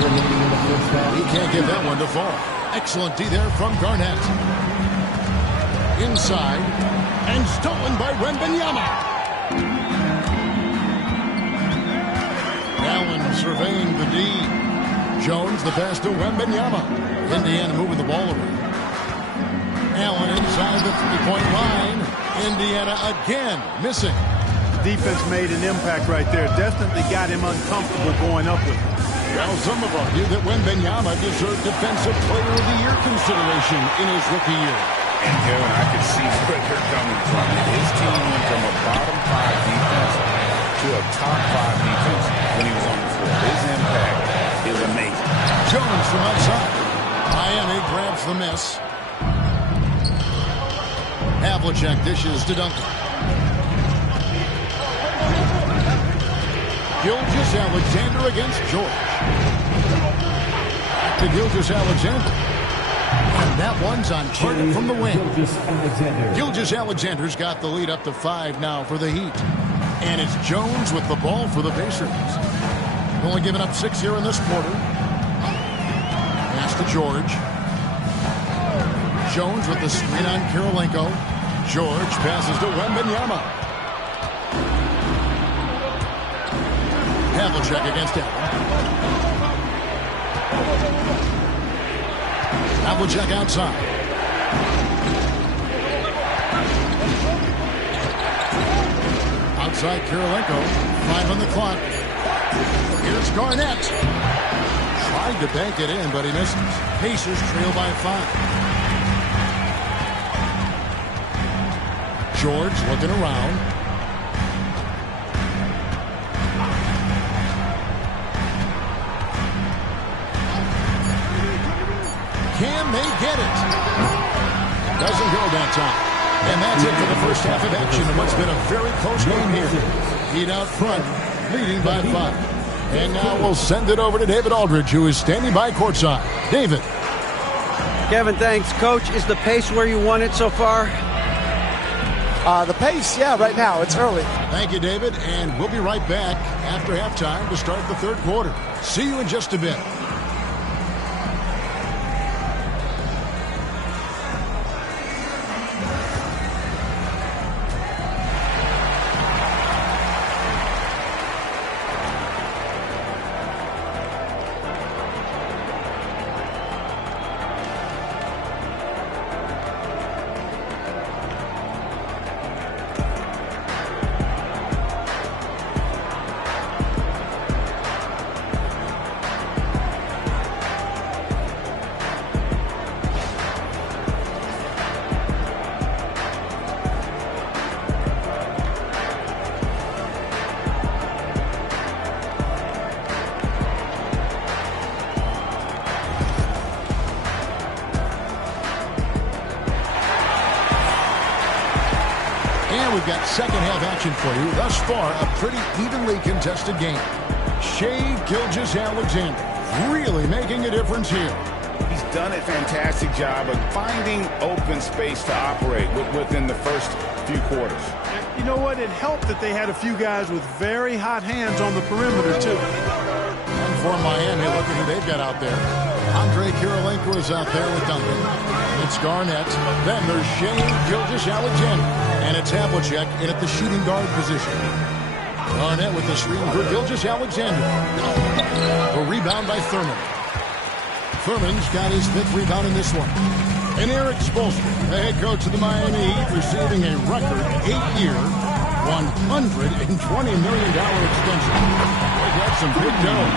He can't get that one to fall. Excellent D there from Garnett. Inside, and stolen by Wembanyama. Allen surveying the D. Jones, the pass to Wembanyama. Indiana moving the ball around. Allen inside the three-point line. Indiana again missing. Defense made an impact right there. Definitely got him uncomfortable going up with him. Well, some have argued that Wembanyama deserved Defensive Player of the Year consideration in his rookie year. And Kevin, I could see where they're coming from. His team went from a bottom 5 defense to a top 5 defense when he was on the floor. His impact is amazing. Jones from outside. Miami grabs the miss. Havlicek dishes to Duncan. Gilgeous-Alexander against George. Back to Gilgeous-Alexander. And that one's on target from the wing. Gilgeous-Alexander's got the lead up to 5 now for the Heat. And it's Jones with the ball for the Pacers. Only giving up 6 here in this quarter. Pass to George. Jones with the screen on Kirilenko. George passes to Wembanyama. Havlicek against Allen. Havlicek outside. Outside Kirilenko. 5 on the clock. Here's Garnett. Tried to bank it in, but he misses. Pacers trail by 5. George looking around. Can they get it? Doesn't go that time. And that's it for the first half of action in what's been a very close game here. Heat out front, leading by 5. And now we'll send it over to David Aldridge, who is standing by courtside. David. Kevin, thanks. Coach, is the pace where you want it so far? The pace, yeah, right now. It's early. Thank you, David. And we'll be right back after halftime to start the third quarter. See you in just a bit. We've got second half action for you. Thus far, a pretty evenly contested game. Shai Gilgeous-Alexander really making a difference here. He's done a fantastic job of finding open space to operate within the first few quarters. You know what? It helped that they had a few guys with very hot hands on the perimeter, too. And for Miami, look at who they've got out there. Andre Kirilenko is out there with Duncan. It's Garnett. Then there's Shai Gilgeous-Alexander. And it's Havlicek in at the shooting guard position. Garnett with the screen for Gilgeous-Alexander. A rebound by Thurman. Thurman's got his 5th rebound in this one. And Eric Spoelstra, the head coach of the Miami Heat, receiving a record 8-year, $120 million extension. They got some big dough.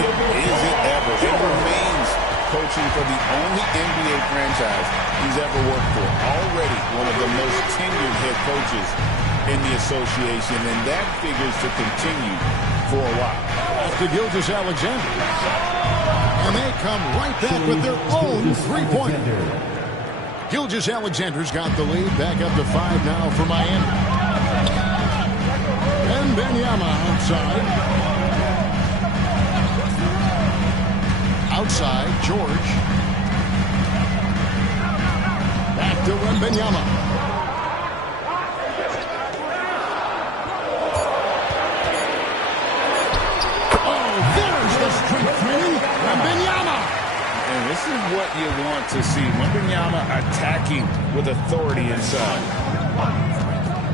Is it ever? It remains coaching for the only NBA franchise he's ever worked for. Already one of the most tenured head coaches in the association, and that figures to continue for a while. After Gilgeous-Alexander. And they come right back with their own three-pointer. Gilgeous-Alexander's got the lead. Back up to 5 now for Miami. And Wembanyama outside. Outside, George. Back to Wembanyama. Oh, there's the strength training. this is what you want to see. Wembanyama attacking with authority inside.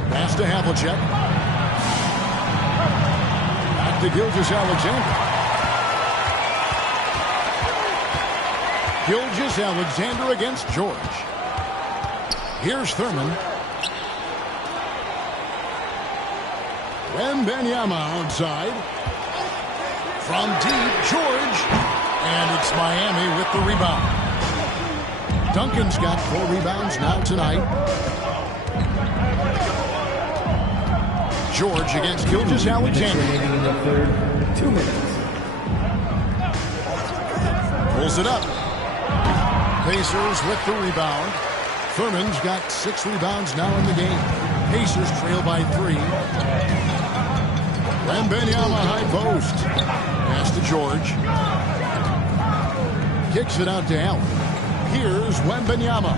Pass to Havlicek. Back to Gilgeous-Alexander. Gilgeous-Alexander against George. Here's Thurman. Wembanyama outside. From deep, George. And it's Miami with the rebound. Duncan's got 4 rebounds now tonight. George against Gilgeous-Alexander. In the third, 2 minutes. Pulls it up. Pacers with the rebound. Thurman's got 6 rebounds now in the game. Pacers trail by 3. Wembanyama high post. Pass to George. Kicks it out to Allen. Here's Wembanyama.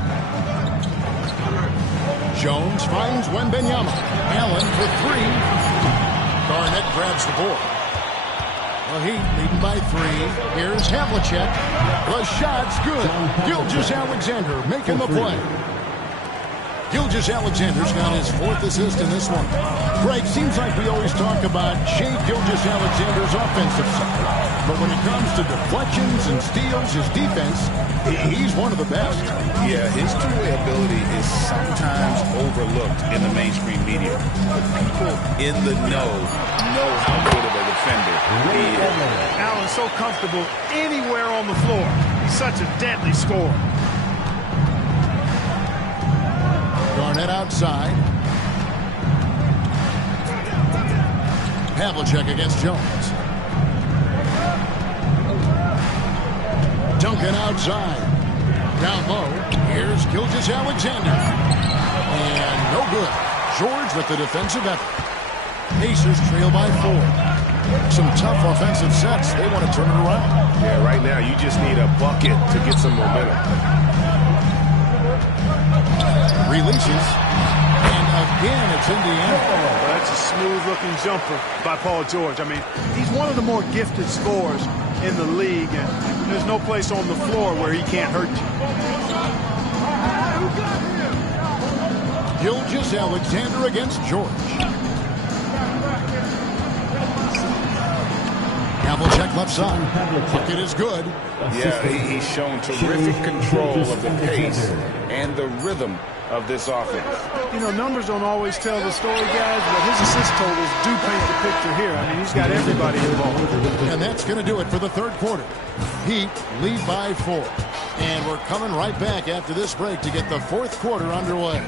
Jones finds Wembanyama. Allen for 3. Garnett grabs the board. The Heat leading by 3. Here's Havlicek. The shot's good. Gilgeous-Alexander making the play. Gilgeous-Alexander's got his 4th assist in this one. Greg, seems like we always talk about Shai Gilgeous-Alexander's offensive side. But when it comes to deflections and steals, his defense, he's one of the best. Yeah, his two-way ability is sometimes overlooked in the mainstream media. But people in the know how good of a defender he is. Allen's so comfortable anywhere on the floor. He's such a deadly scorer. Garnett outside. Havlicek against Jones. Duncan outside. Down low. Here's Gilgeous-Alexander. And no good. George with the defensive effort. Pacers trail by 4. Some tough offensive sets. They want to turn it around. Yeah, right now you just need a bucket to get some momentum. Releases. And again, it's Indiana. Well, that's a smooth-looking jumper by Paul George. I mean, he's one of the more gifted scorers in the league, and there's no place on the floor where he can't hurt you. Gilgeous-Alexander against George. Havlicek left side. Bucket is good. Yeah, he's shown terrific control of the pace and the rhythm of this offense. You know, numbers don't always tell the story, guys, but his assist totals do paint the picture here. I mean, he's got everybody involved. And that's going to do it for the third quarter. Heat lead by 4. And we're coming right back after this break to get the fourth quarter underway.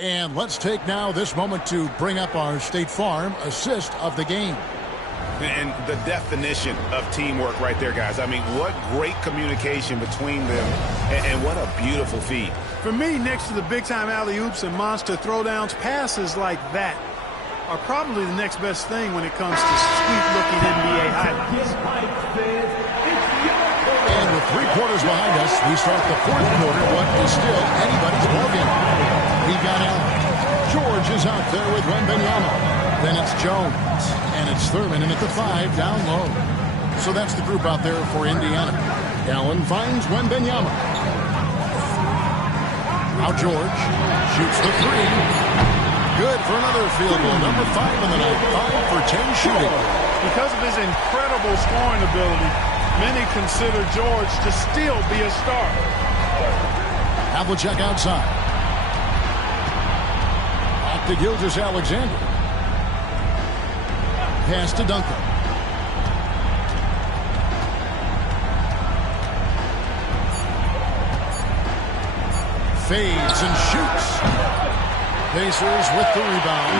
And let's take now this moment to bring up our State Farm assist of the game. And the definition of teamwork right there, guys. I mean, what great communication between them, and what a beautiful feed. For me, next to the big-time alley-oops and monster throwdowns, passes like that are probably the next best thing when it comes to sweet-looking NBA highlights. And with 3 quarters behind us, we start the fourth quarter, what is still anybody's ballgame. We've got Allen. George is out there with Wembanyama. Then it's Jones. And it's Thurman in at the 5 down low. So that's the group out there for Indiana. Allen finds Wembanyama. Now George shoots the 3. Good for another field goal. Number 5 in the night. 5 for 10 shooting. Because of his incredible scoring ability, many consider George to still be a star. Havlicek outside. Back to Gilgeous-Alexander. Pass to Duncan. Fades and shoots. Pacers with the rebound.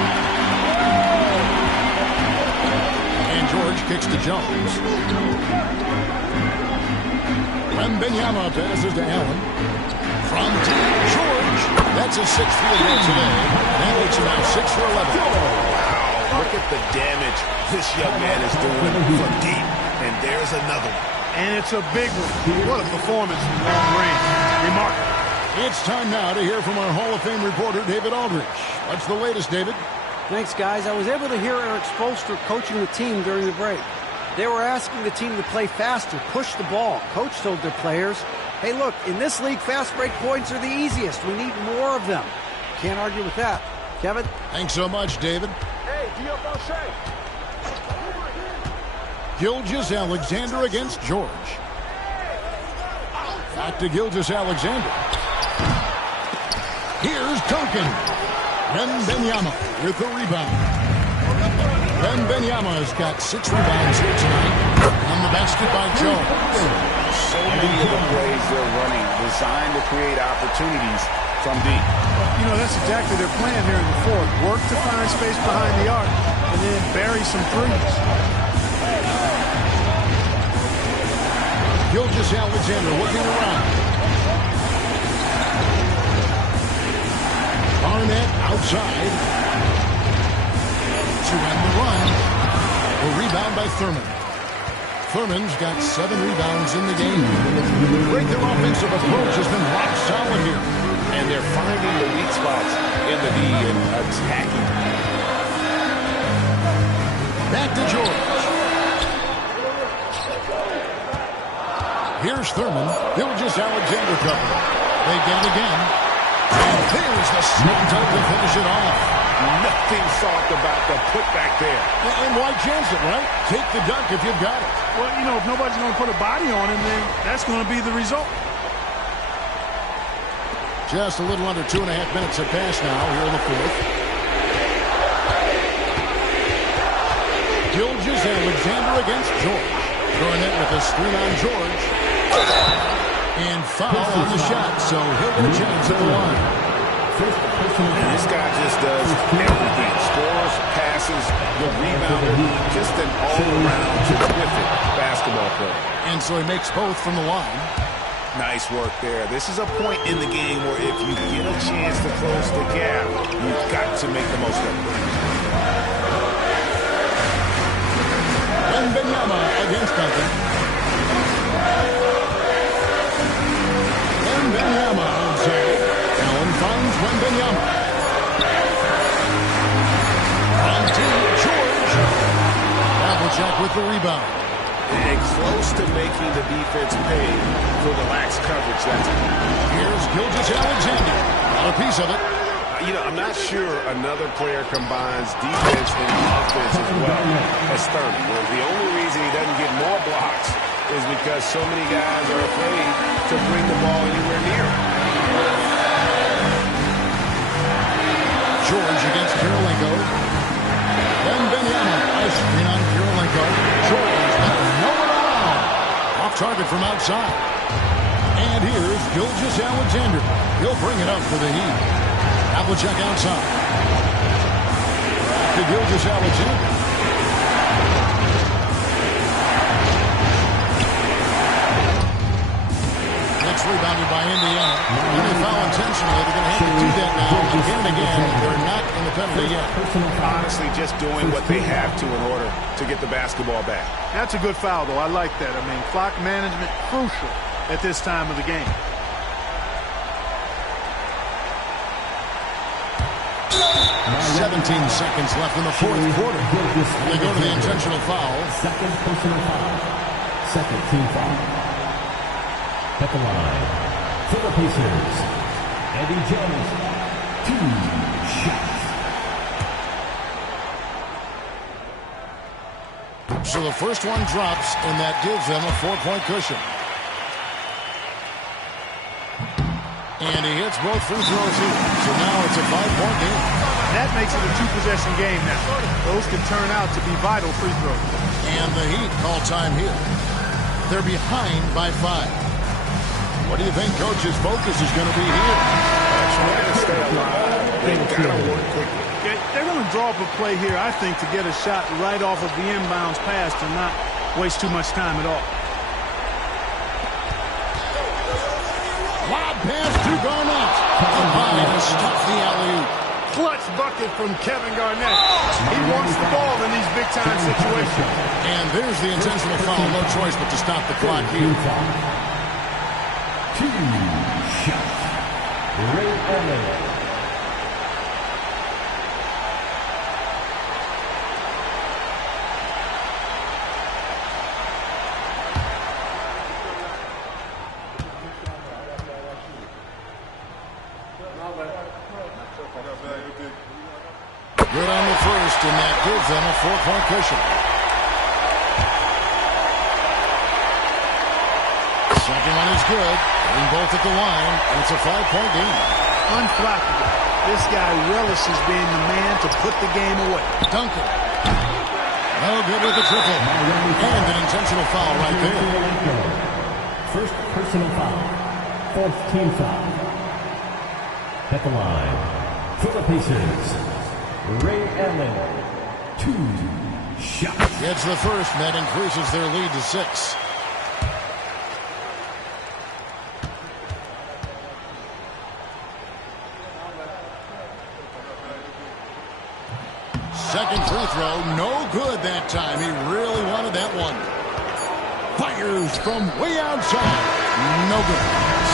And George kicks to Jones. Wembanyama passes to Allen. From deep, George. That's his 6th field goal today. That makes him now 6 for 11. Look at the damage this young man is doing from deep. And there's another one. And it's a big one. What a performance from long range. Remarkable. It's time now to hear from our Hall of Fame reporter, David Aldridge. What's the latest, David? Thanks, guys. I was able to hear Eric Spoelstra coaching the team during the break. They were asking the team to play faster, push the ball. Coach told their players, hey, look, in this league, fast break points are the easiest. We need more of them. Can't argue with that. Kevin? Thanks so much, David. Hey, D.F. O'Shea. Gilgeous-Alexander against George. Back to Gilgeous-Alexander. Here's Duncan. Wembanyama with the rebound. Wembanyama's got 6 rebounds here tonight. On the basket by Jones. So many of the plays they're running designed to create opportunities from deep. You know, that's exactly their plan here in the fourth. Work to find space behind the arc and then bury some threes. Gilgeous-Alexander looking around. Barnett outside to end the run. A rebound by Thurman. Thurman's got 7 rebounds in the game. Great, their offensive approach has been rock solid here. And they're finding the weak spots in the D and attacking. Back to George. Here's Thurman. Gilgeous-Alexander cover. They get it again. And there's the snap to finish it off. Nothing soft about the putback there. And why chance it, right? Take the dunk if you've got it. Well, you know, if nobody's going to put a body on him, then that's going to be the result. Just a little under 2.5 minutes have passed now here in the fourth. Gilgeous-Alexander against George. Barnett with a screen on George. And foul on the shot, so he'll get a chance at the line. And this guy just does everything. Scores, passes, the rebounder, just an all-around terrific basketball player. And so he makes both from the line. Nice work there. This is a point in the game where if you get a chance to close the gap, you've got to make the most of it. Wembanyama against Duncan. Wembanyama outside. Allen finds Wembanyama. On to George. Havlicek with the rebound. And close to making the defense pay for the lax coverage that time. Here's Gilgeous-Alexander. Got a piece of it. You know, I'm not sure another player combines defense and offense as well as Thurman. Well, the only reason he doesn't get more blocks is because so many guys are afraid to bring the ball anywhere near him. George against Kirilenko. Wembanyama. Nice screen on Kirilenko. George no one around. Off target from outside. And here's Gilgeous-Alexander. He'll bring it up for the Heat. Havlicek outside. Back to Gilgeous-Alexander. It's rebounded by Indiana. When they foul intentionally, they're going to have to do that now. Again and again, they're not in the penalty yet. Honestly, just doing what they have to in order to get the basketball back. That's a good foul, though. I like that. I mean, clock management crucial at this time of the game. Now 17 seconds left in the fourth quarter. They go to the intentional foul. Second personal foul. Second team foul. At the line, for the Pacers, Eddie Jones, 2 shots. So the first one drops, and that gives them a 4-point cushion. And he hits both free throws here. So now it's a 5-point game. That makes it a 2-possession game now. Those can turn out to be vital free throws. And the Heat call time here. They're behind by 5. What do you think Coach's focus is going to be here? Trying to stay alive. They've got to work quickly. They're going to draw up a play here, I think, to get a shot right off of the inbounds pass to not waste too much time at all. Lob pass to Garnett. Combined to stop the alley-oop. Clutch bucket from Kevin Garnett. He wants the ball in these big-time situations. And And there's the intentional foul. No choice but to stop the clock here. 2 shots. Ray Allen. Good on the first, and that gives them a 4-point cushion. Second one is good. Getting both at the line, and it's a 5-point game. Unflappable. This guy relishes being the man to put the game away. Duncan. No good with the triple. And an intentional foul right there. First personal foul. Fourth team foul. At the line, for the Pacers, Ray Allen. 2 shots. Gets the first, and that increases their lead to 6. Second free throw, no good that time. He really wanted that one. Fires from way outside. No good.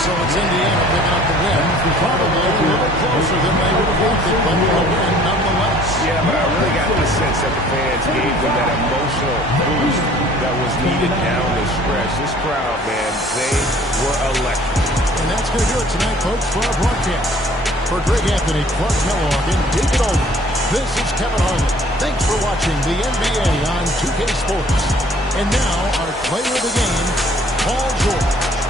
So it's Indiana picking up the win. Probably a little closer than they would have wanted, but a win nonetheless. Yeah, but I really got the sense that the fans gave them that emotional boost that was needed down the stretch. This crowd, man, they were electric. And that's going to do it tonight, folks, for our broadcast. For Greg Anthony, Clark Kellogg, and David Aldridge, this is Kevin Harlan. Thanks for watching the NBA on 2K Sports. And now, our player of the game, Paul George.